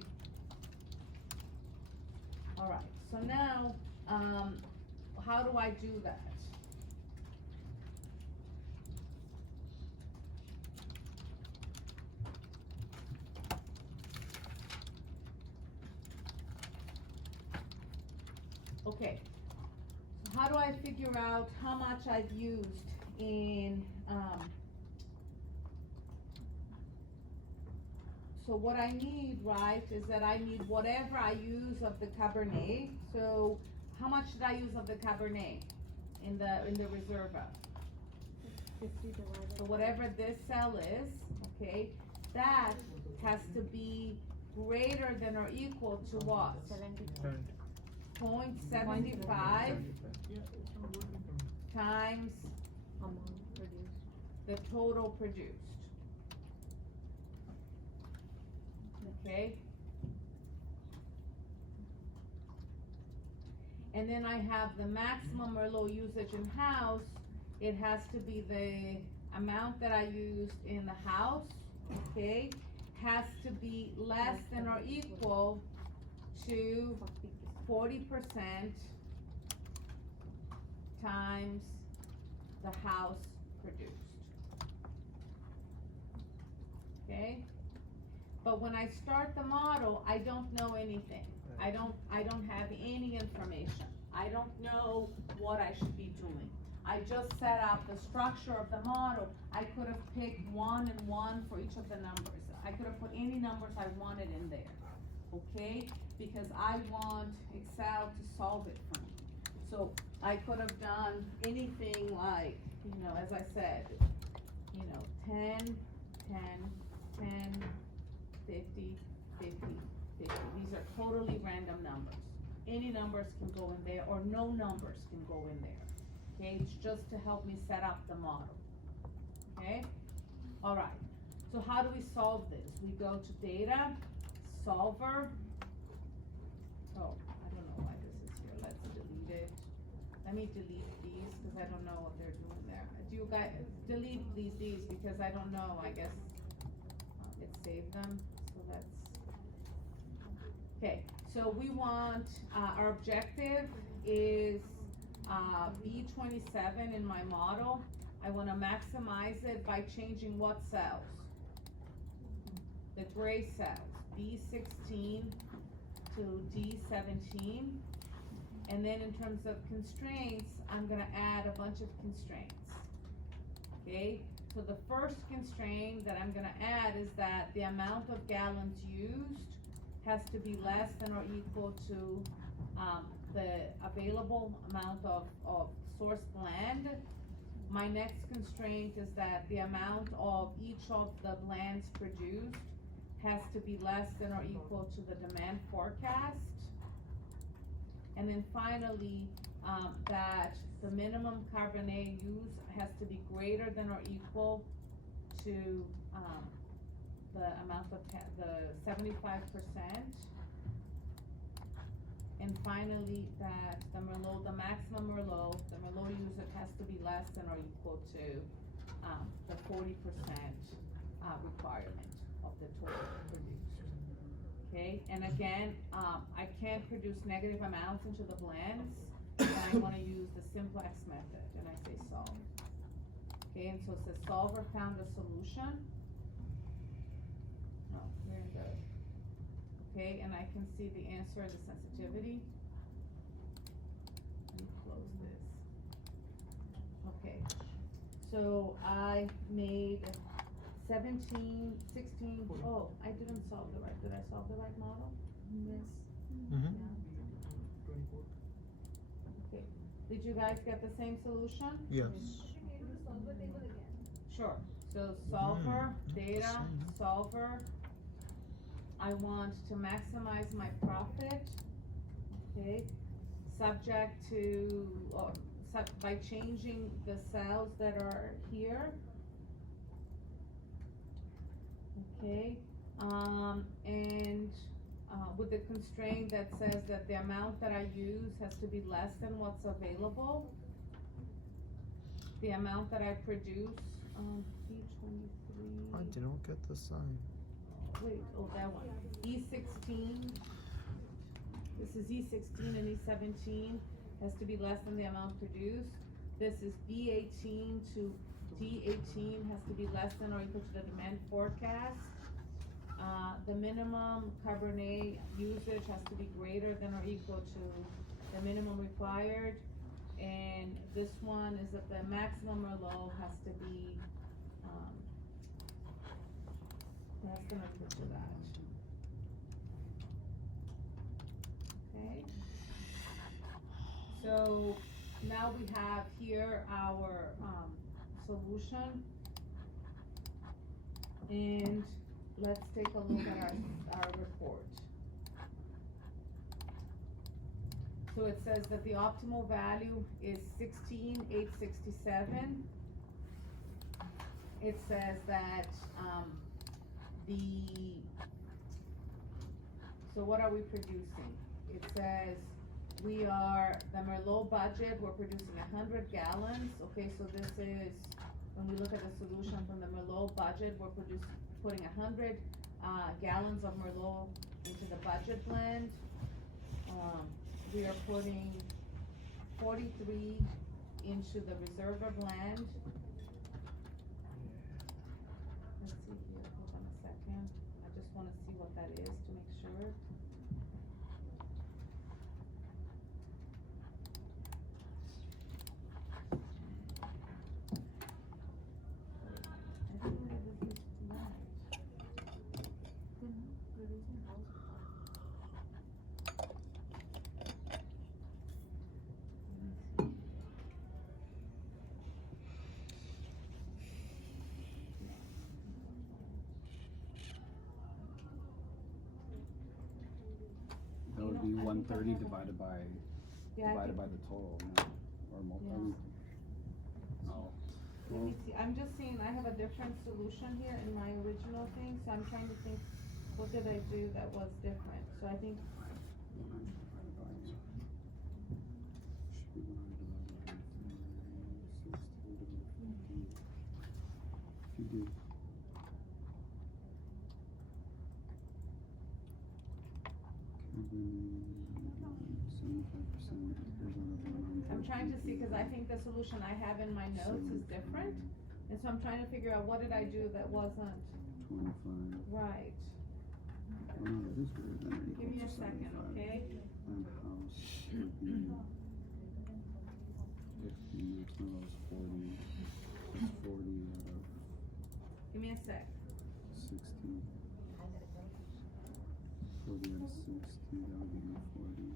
Alright, so now, how do I do that? Okay, so how do I figure out how much I've used in, so what I need, right, is that I need whatever I use of the Cabernet. So how much did I use of the Cabernet in the Reserva? 50 divided. So whatever this cell is, okay, that has to be greater than or equal to what? 75. 0.75 times Amount produced. the total produced. Okay? And then I have the maximum Merlot usage in house. It has to be the amount that I used in the house, okay? Has to be less than or equal to 40% times the house produced. Okay? But when I start the model, I don't know anything. I don't have any information. I don't know what I should be doing. I just set up the structure of the model. I could have picked 1 and 1 for each of the numbers. I could have put any numbers I wanted in there, okay? Because I want Excel to solve it for me. So I could have done anything like, as I said, 10, 10, 10, 50, 50, 50. These are totally random numbers. Any numbers can go in there or no numbers can go in there. Okay, it's just to help me set up the model. Okay, all right. So how do we solve this? We go to data, solver. Oh, I don't know why this is here. Let's delete it. Let me delete these because I don't know what they're doing there. Do you guys delete these because I don't know. I guess it saved them. So that's okay. So we want our objective is B27 in my model. I wanna maximize it by changing what cells? The gray cells, B16 to D17. And then in terms of constraints, I'm gonna add a bunch of constraints. Okay, so the first constraint that I'm gonna add is that the amount of gallons used has to be less than or equal to, the available amount of source blend. My next constraint is that the amount of each of the blends produced has to be less than or equal to the demand forecast. And then finally, that the minimum carbonate use has to be greater than or equal to, the amount of the 75%. And finally, that the Merlot, the maximum Merlot, the Merlot usage has to be less than or equal to, the 40%, requirement of the total produced. Okay, and again, I can't produce negative amounts into the blends, and I wanna use the simplex method, and I say solve. Okay, and so it says solver found a solution. Oh, we're in the, okay, and I can see the answer of the sensitivity. Let me close this. Okay, so I made 17, 16, oh, I didn't solve the right, did I solve the right model? Yes. Mm-hmm. Okay, did you guys get the same solution? Yes. Sure, so solver, data, same. solver. I want to maximize my profit, okay? Subject to, or by changing the cells that are here. Okay, and, with the constraint that says that the amount that I use has to be less than what's available. The amount that I produce, B23. I did not get the sign. Wait, oh, that one. E16. This is E16 and E17 has to be less than the amount produced. This is B18 to D18 has to be less than or equal to the demand forecast. The minimum Cabernet usage has to be greater than or equal to the minimum required. And this one is that the maximum Merlot has to be, less than or equal to that. Okay? So now we have here our, solution. And let's take a look at our report. So it says that the optimal value is 16,867. It says that, so what are we producing? It says we are, the Merlot budget, we're producing 100 gallons. Okay, so this is, when we look at the solution from the Merlot budget, we're putting 100 gallons of Merlot into the budget blend. We are putting 43 into the reserva blend. Let's see here, hold on a second. I just wanna see what that is to make sure. I think that this is right. That would be 130 divided by Yeah, I think, the total, no? Or multiple. Oh. let me see, I'm just seeing, I have a different solution here in my original thing, so I'm trying to think, what did I do that was different? So I think, If you do. I'm trying to see, cause I think the solution I have in my notes is different, and so I'm trying to figure out what did I do that wasn't 25. right. Oh, no, that is weird. Then it Give me a equals to second, 75. okay? And house would be 50, that's not always 40. That's 40 out of Give me a sec. 60. 40 out of 60, that would be 40.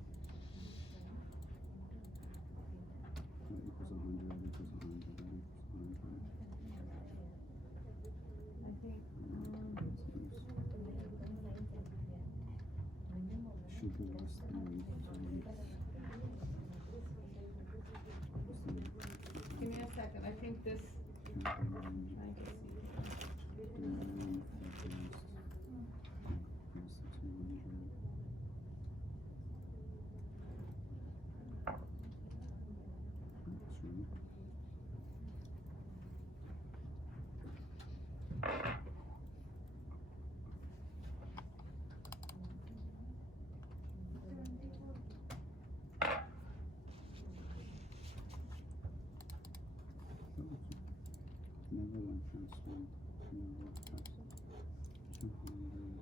That equals 100, that equals 100, that equals 100. I think, Should be less than or equal to 100. give me a second, I think this, trying to see. Neverland transferred. Neverland transferred. 200.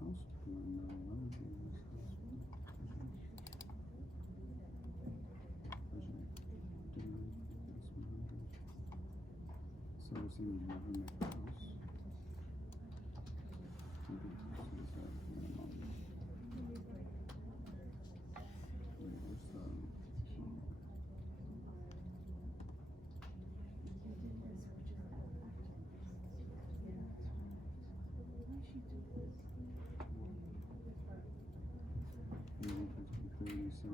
House plan now. Why would you use house plan? Budget. Didn't that's 100. So we're saying never make a house. Maybe this is a minimum. Wait, where's the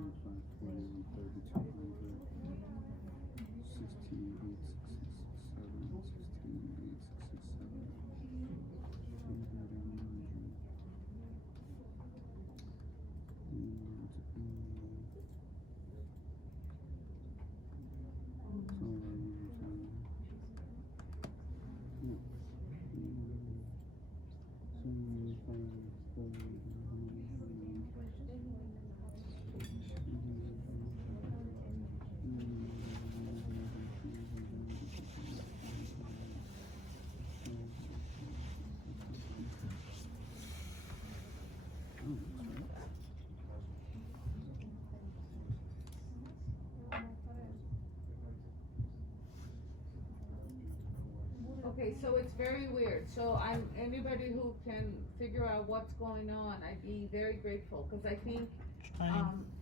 Okay, so it's very weird, so anybody who can figure out what's going on, I'd be very grateful, cause I think,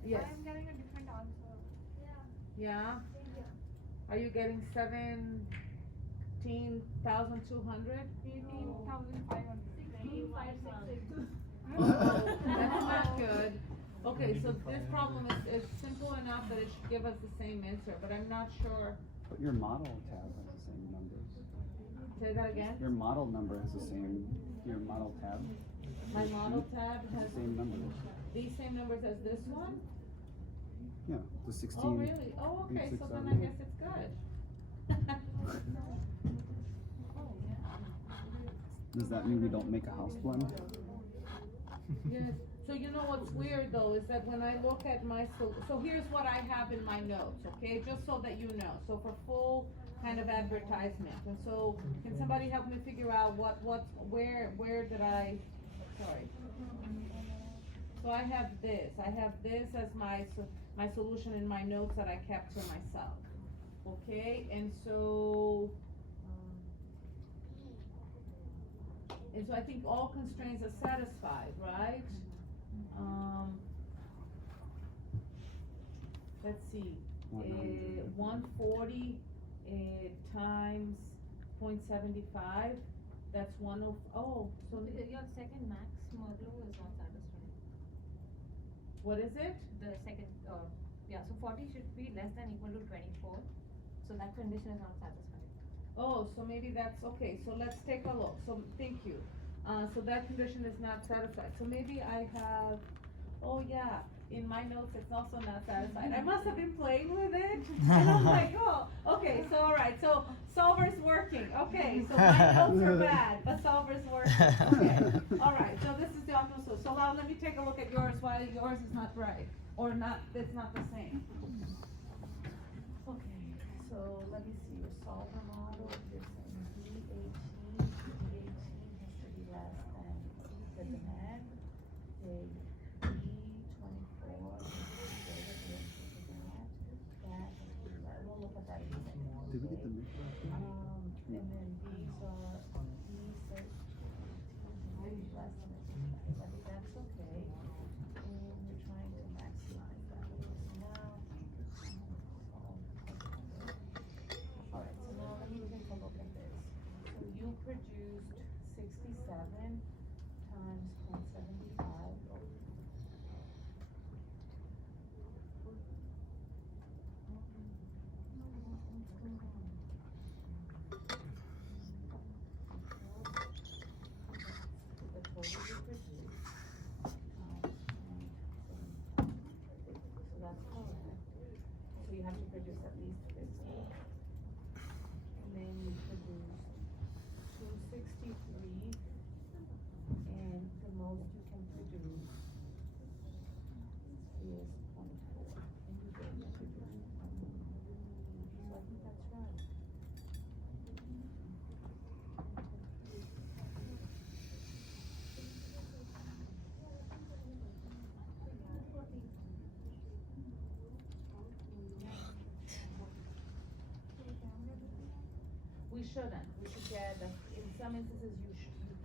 yes, I'm getting a different answer. yeah? Are you getting 17,200? 18,500. 16,566. Oh, that's not good. Okay, so this problem is simple enough that it should give us the same answer, but I'm not sure. But your model tab has the same numbers. Say that again? Your model number has the same, your model tab. My your model sheet tab has has the same numbers. these same numbers as this one? Yeah, the 16. Oh, really? Oh, okay, so then I 867. guess it's good. Does that mean we don't make a house blend? Yes, so you know what's weird though, is that when I look at my, so here's what I have in my notes, okay, just so that you know, so for full kind of advertisement, and so, can somebody help me figure out where did I, sorry. So I have this as my solution in my notes that I kept to myself, okay, and so I think all constraints are satisfied, right? Let's see, 100. 140, times 0.75, that's so, Your second max modulo is not satisfying. what is it? The second, so 40 should be less than equal to 24, so that condition is not satisfying. Oh, so maybe that's, okay, so let's take a look, so, thank you. So that condition is not satisfied, so maybe I have, oh yeah, in my notes, it's also not satisfied. I must have been playing with it, and I'm like, oh, okay, so alright, so solver's working, okay, so my notes are bad, but solver's working, okay. Alright, so this is the optimal solution. So now let me take a look at yours, why yours is not right, or not, it's not the same. Okay, so let me see, your solver model, you're saying D18 has to be less than the demand. Big E24 has to be greater than that. That has to be less, we'll look at that in a second. Did we get the mix back? And then these are, E6, maybe less than the demand. I think that's okay. And we're trying to maximize that. So now, alright, so now let me take a look at this. So you produced 67 times 0.75. The total you produced times 0.75. So that's correct. So you have to produce at least 50. And then you produced 263, and the most you can produce is 0.4. And you gave me produce 0.4. So I think that's right. We shouldn't. We should get, in some instances you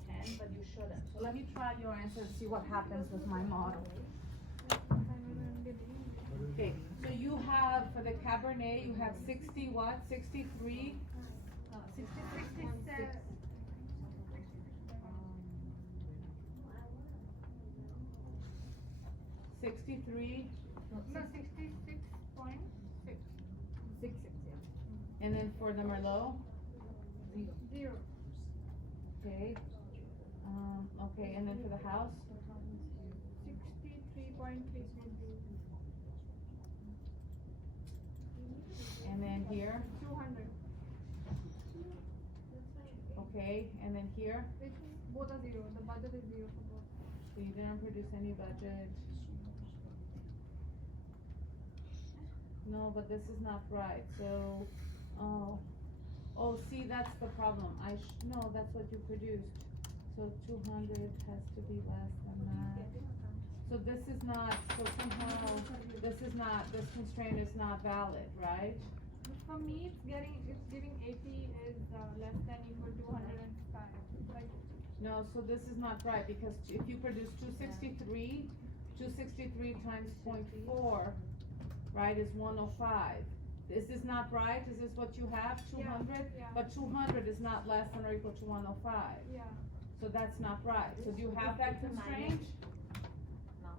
can, but you shouldn't. So let me try your answer and see what happens with my model. Okay, so you have, for the Cabernet, you have 60 what, 63? 66. 63, No, 66.6. and then for the Merlot? Zero. Okay, okay, and then for the house? 63.3. And then here? 200. Okay, and then here? It's both are zero. The budget is zero for both. So you didn't produce any budget? No, but this is not right, so, oh, see, that's the problem, no, that's what you produced. So 200 has to be less than that. So this is not, so somehow, this constraint is not valid, right? For me, it's giving 80 is less than equal to 105. Like, No, so this is not right, because if you produce 263 times 0.4, right, is 105. Is this not right? Is this what you have, 200? Yeah. But 200 is not less than or equal to 105. yeah. So that's not right. So do you have that constraint? No.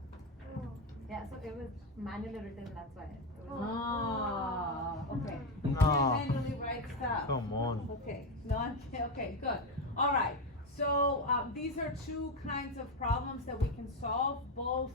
Oh. Yeah, so it was manually written, that's why. It was Ah, okay. You Ah. can't manually write stuff. Come on. Okay, no, okay, good. All right, so, these are two kinds of problems that we can solve, both,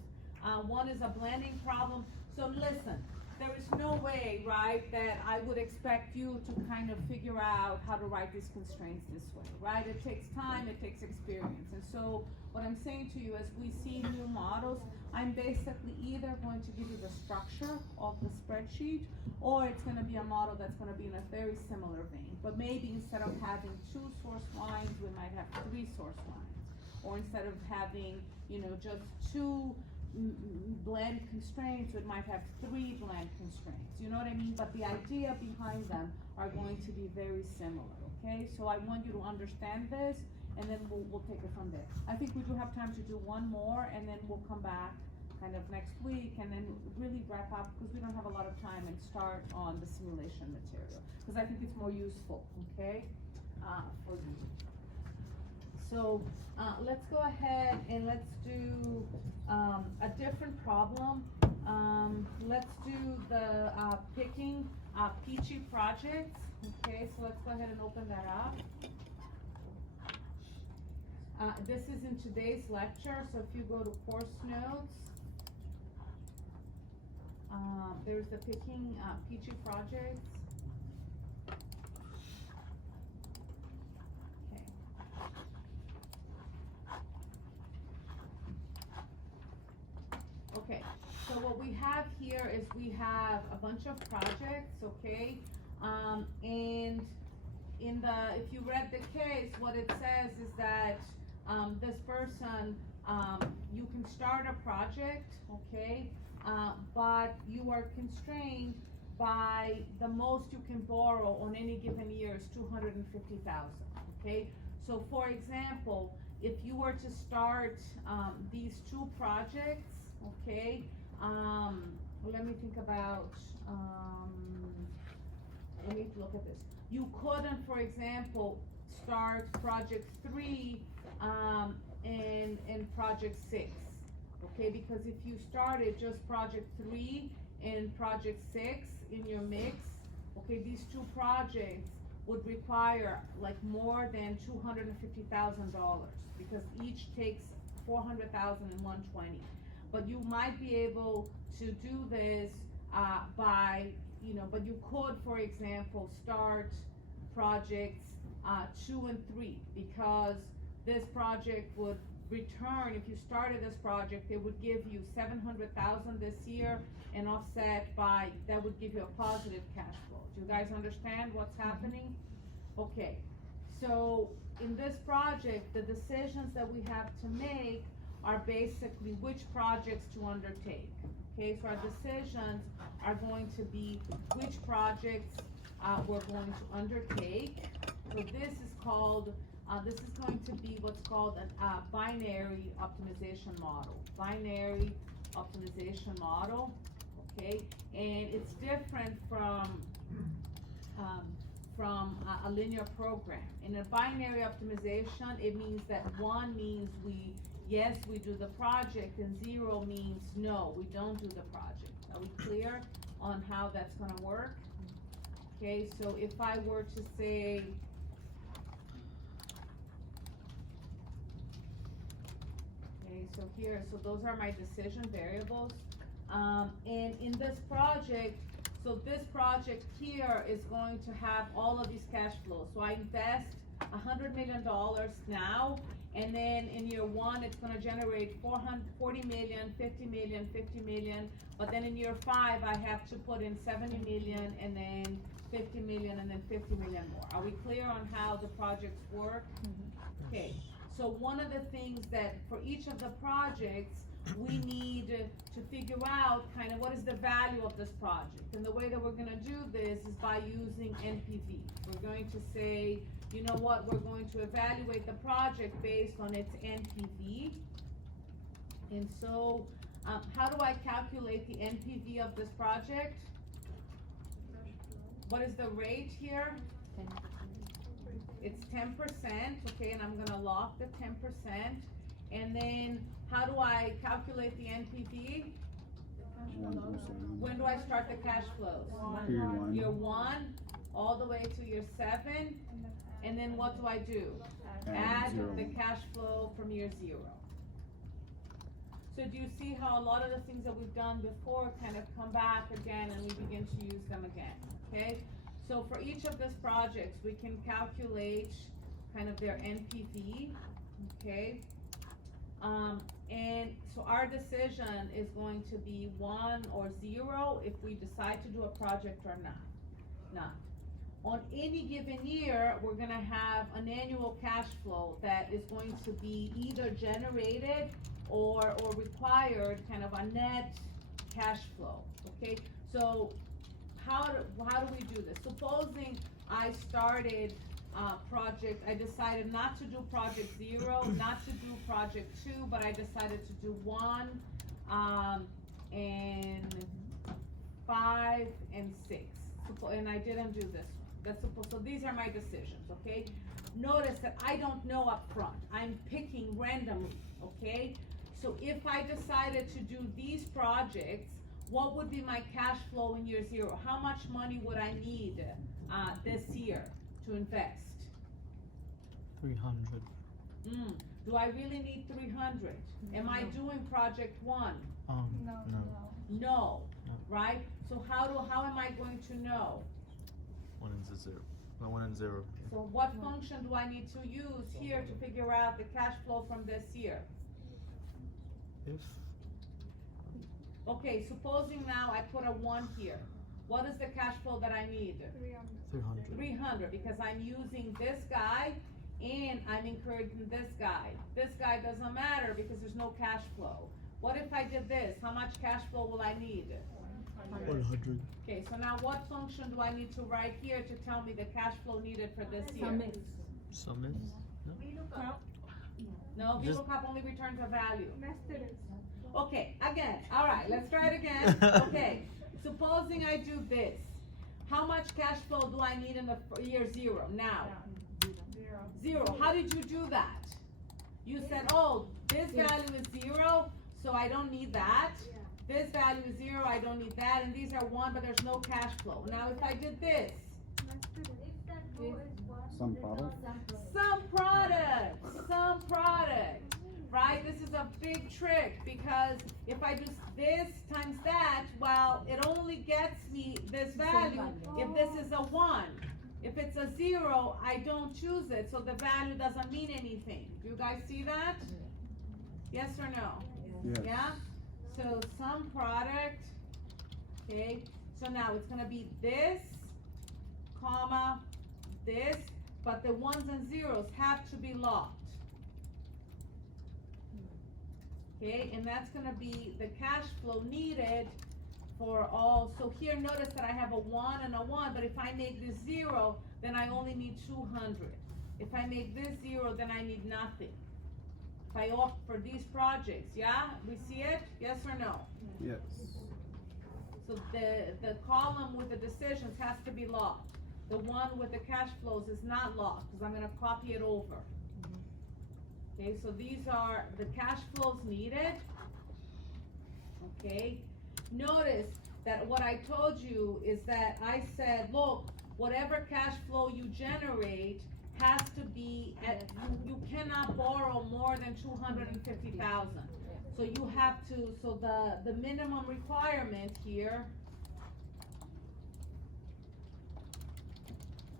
one is a blending problem. So listen, there is no way, right, that I would expect you to kind of figure out how to write these constraints this way, right? It takes time, it takes experience. And so what I'm saying to you, as we see new models, I'm basically either going to give you the structure of the spreadsheet, or it's gonna be a model that's gonna be in a very similar vein. But maybe instead of having 2 source lines, we might have 3 source lines. Or instead of having, just 2 blend constraints, it might have 3 blend constraints, you know what I mean? But the idea behind them are going to be very similar, okay? So I want you to understand this, and then we'll take it from there. I think we do have time to do one more, and then we'll come back kind of next week, and then really wrap up, because we don't have a lot of time, and start on the simulation material, because I think it's more useful, okay? For you. So, let's go ahead and let's do, a different problem. Let's do the, picking, peachy projects, okay, so let's go ahead and open that up. This is in today's lecture, so if you go to course notes, There's the Peking, Peachy projects. Okay. Okay, so what we have here is we have a bunch of projects, okay? And in the, if you read the case, what it says is that, this person, you can start a project, okay? But you are constrained by the most you can borrow on any given year is 250,000, okay? So for example, if you were to start, these two projects, okay, let me think about, let me look at this. You couldn't, for example, start project 3, and project 6, okay? Because if you started just project 3 and project 6 in your mix, okay, these two projects would require like more than $250,000 because each takes 400,000 and 120. But you might be able to do this by, but you could, for example, start projects 2 and 3 because this project would return, if you started this project, it would give you 700,000 this year and offset by, that would give you a positive cash flow. Do you guys understand what's happening? Okay, so in this project, the decisions that we have to make are basically which projects to undertake. Okay, so our decisions are going to be which projects we're going to undertake. So this is called, this is going to be what's called a binary optimization model. Binary optimization model, okay? And it's different from a linear program. In a binary optimization, it means that 1 means yes, we do the project, and 0 means no, we don't do the project. Are we clear on how that's gonna work? Okay, so if I were to say, okay, so here, so those are my decision variables. And in this project, so this project here is going to have all of these cash flows. So I invest $100 million now, and then in year 1, it's gonna generate 40 million, 50 million, 50 million, but then in year 5, I have to put in 70 million, and then 50 million, and then 50 million more. Are we clear on how the projects work? Okay, so one of the things that for each of the projects, we need to figure out kind of what is the value of this project. And the way that we're gonna do this is by using NPV. We're going to say, you know what, we're going to evaluate the project based on its NPV. And so, how do I calculate the NPV of this project? What is the rate here? 10%. It's 10%, okay, and I'm gonna lock the 10%. And then, how do I calculate the NPV? 107. When do I start the cash flows? Year 1. Year 1, all the way to year 7, and then what do I do? Add 0. the cash flow from year 0. So do you see how a lot of the things that we've done before kind of come back again and we begin to use them again, okay? So for each of these projects, we can calculate kind of their NPV, okay? And so our decision is going to be 1 or 0 if we decide to do a project or not. On any given year, we're gonna have an annual cash flow that is going to be either generated or required, kind of a net cash flow, okay? So how do we do this? Supposing I started project, I decided not to do project 0, not to do project 2, but I decided to do 1, and 5 and 6. And I didn't do this one. That's supposed, so these are my decisions, okay? Notice that I don't know up front. I'm picking randomly, okay? So if I decided to do these projects, what would be my cash flow in year 0? How much money would I need this year to invest? 300. Do I really need 300? Am I doing project 1? No. No. right? So how am I going to know? 1 and 0. No, 1 and 0. So what function do I need to use here to figure out the cash flow from this year? If Okay, supposing now I put a 1 here. What is the cash flow that I need? 300. 300, because I'm using this guy and I'm encouraging this guy. This guy doesn't matter because there's no cash flow. What if I did this? How much cash flow will I need? 100. Okay, so now what function do I need to write here to tell me the cash flow needed for this year? Sum is. Sum is? No, Just- VLOOKUP only returns a value. Nested is. Okay, again, alright, let's try it again. Okay, supposing I do this. How much cash flow do I need in the year 0 now? 0. How did you do that? You said, oh, this value is 0, so I don't need that. This value is 0, I don't need that, and these are 1, but there's no cash flow. Now if I did this, Some product? some product, right? This is a big trick, because if I do this times that, well, it only gets me this value if this is a 1. If it's a 0, I don't choose it, so the value doesn't mean anything. Do you guys see that? Yes or no? Yes. Yeah? So some product, okay, so now it's gonna be this, comma, this, but the 1s and 0s have to be locked. Okay, and that's gonna be the cash flow needed for all, so here notice that I have a 1 and a 1, but if I make this 0, then I only need 200. If I make this 0, then I need nothing. If I opt for these projects, yeah? We see it? Yes or no? Yes. So the column with the decisions has to be locked. The one with the cash flows is not locked, because I'm gonna copy it over. Okay, so these are the cash flows needed. Okay, notice that what I told you is that I said, look, whatever cash flow you generate has to be at, you cannot borrow more than 250,000. So you have to, so the minimum requirement here.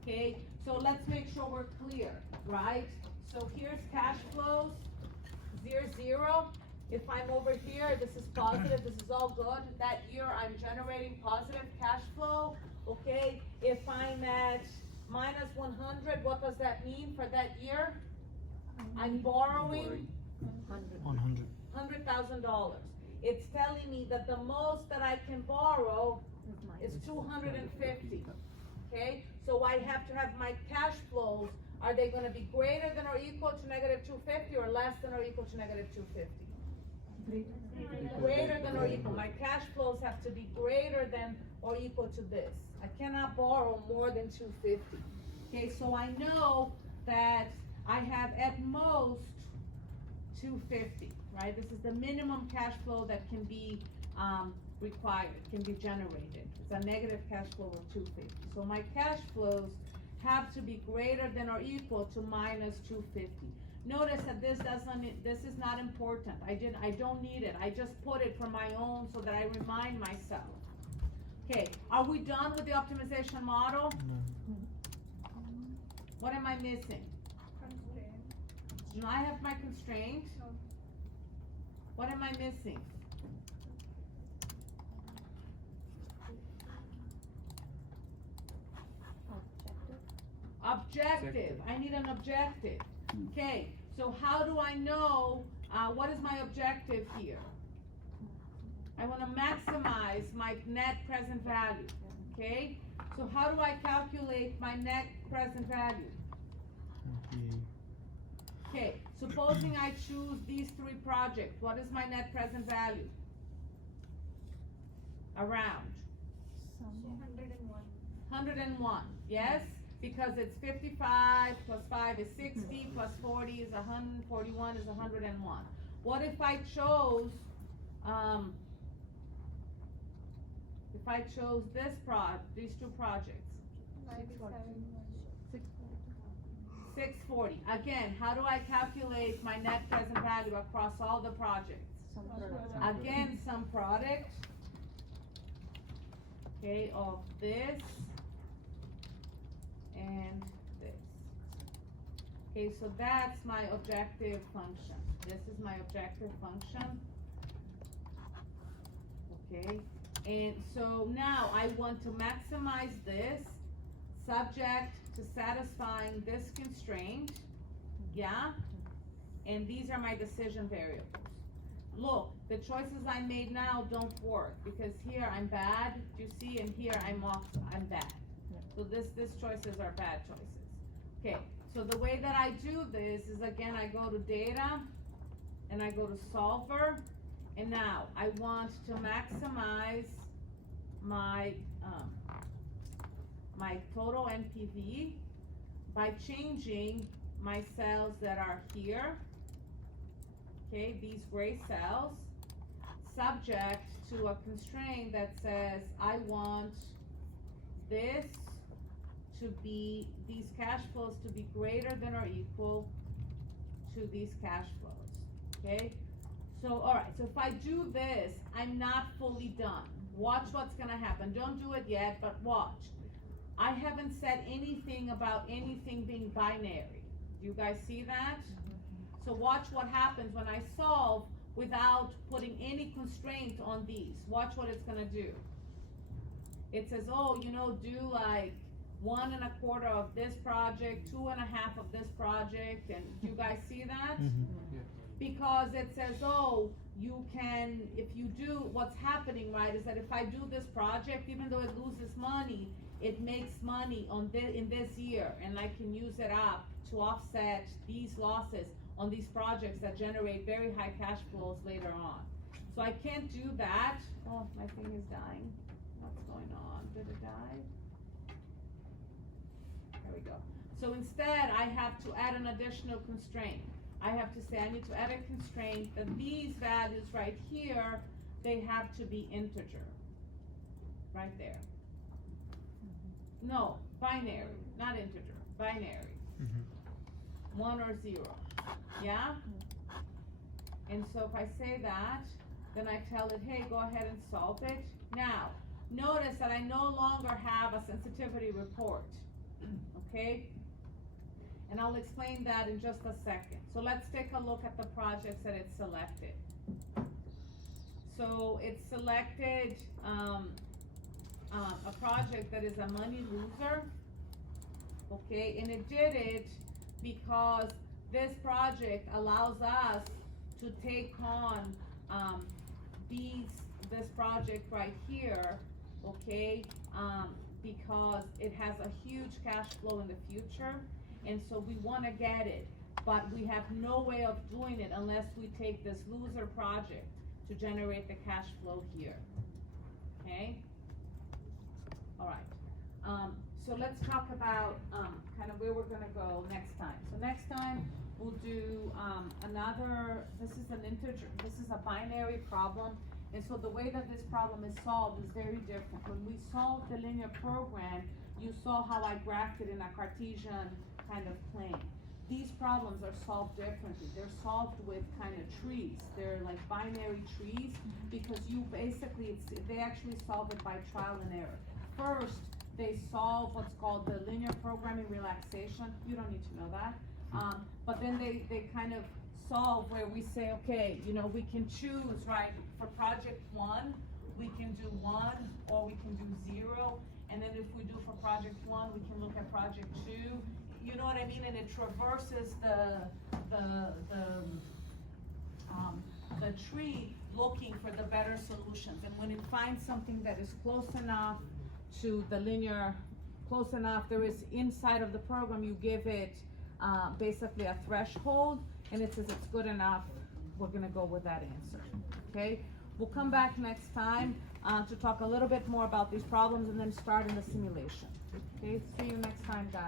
Okay, so let's make sure we're clear, right? So here's cash flows, 0. If I'm over here, this is positive, this is all good. That year I'm generating positive cash flow, okay? If I'm at minus 100, what does that mean for that year? I'm borrowing 100. $100,000. It's telling me that the most that I can borrow is 250, okay? So I have to have my cash flows, are they gonna be greater than or equal to negative 250 or less than or equal to negative 250? Greater than or equal, my cash flows have to be greater than or equal to this. I cannot borrow more than 250. Okay, so I know that I have at most 250, right? This is the minimum cash flow that can be required, can be generated. It's a negative cash flow of 250. So my cash flows have to be greater than or equal to minus 250. Notice that this is not important. I don't need it. I just put it for my own so that I remind myself. Okay, are we done with the optimization model? No. What am I missing? Constraint. Do I have my constraint? No. What am I missing? Objective. I need an objective. Okay, so how do I know, what is my objective here? I wanna maximize my net present value, okay? So how do I calculate my net present value? Okay, supposing I choose these 3 projects, what is my net present value? Around 101. 101, yes? Because it's 55 plus 5 is 60, plus 40 is 141 is 101. What if I chose, these 2 projects? 640. Again, how do I calculate my net present value across all the projects? Again, some product. okay, of this and this. Okay, so that's my objective function. This is my objective function. Okay, and so now I want to maximize this subject to satisfying this constraint, yeah? And these are my decision variables. Look, the choices I made now don't work because here I'm bad, you see, and here I'm bad. So this choices are bad choices. Okay, so the way that I do this is, again, I go to data and I go to solver, and now I want to maximize my my total NPV by changing my cells that are here, okay, these gray cells, subject to a constraint that says I want this to be, these cash flows to be greater than or equal to these cash flows, okay? So, alright, so if I do this, I'm not fully done. Watch what's gonna happen. Don't do it yet, but watch. I haven't said anything about anything being binary. Do you guys see that? So watch what happens when I solve without putting any constraint on these. Watch what it's gonna do. It says, oh, you know, do like 1 1/4 of this project, 2 1/2 of this project, and do you guys see that? Because it says, oh, you can, if you do, what's happening, right, is that if I do this project, even though it loses money, it makes money on in this year, and I can use it up to offset these losses on these projects that generate very high cash flows later on. So I can't do that. Oh, my thing is dying. What's going on? Did it die? There we go. So instead, I have to add an additional constraint. I have to say I need to add a constraint that these values right here, they have to be integer. Right there. No, binary, not integer, binary. 1 or 0, yeah? And so if I say that, then I tell it, hey, go ahead and solve it. Now, notice that I no longer have a sensitivity report, okay? And I'll explain that in just a second. So let's take a look at the projects that it selected. So it selected a project that is a money loser, okay? And it did it because this project allows us to take on this project right here, okay? Because it has a huge cash flow in the future, and so we wanna get it, but we have no way of doing it unless we take this loser project to generate the cash flow here, okay? All right, so let's talk about kind of where we're gonna go next time. So next time, we'll do this is an integer, this is a binary problem. And so the way that this problem is solved is very different. When we solved the linear program, you saw how I graphed it in a Cartesian kind of plane. These problems are solved differently. They're solved with kind of trees. They're like binary trees because you basically, they actually solve it by trial and error. First, they solve what's called the linear programming relaxation. You don't need to know that. But then they kind of solve where we say, okay, you know, we can choose, right, for project 1, we can do 1 or we can do 0. And then if we do for project 1, we can look at project 2. You know what I mean? And it traverses the tree looking for the better solutions. And when it finds something that is close enough to the linear, close enough, there is inside of the program, you give it basically a threshold, and it says it's good enough, we're gonna go with that answer, okay? We'll come back next time to talk a little bit more about these problems and then start in the simulation. Okay, see you next time, guys.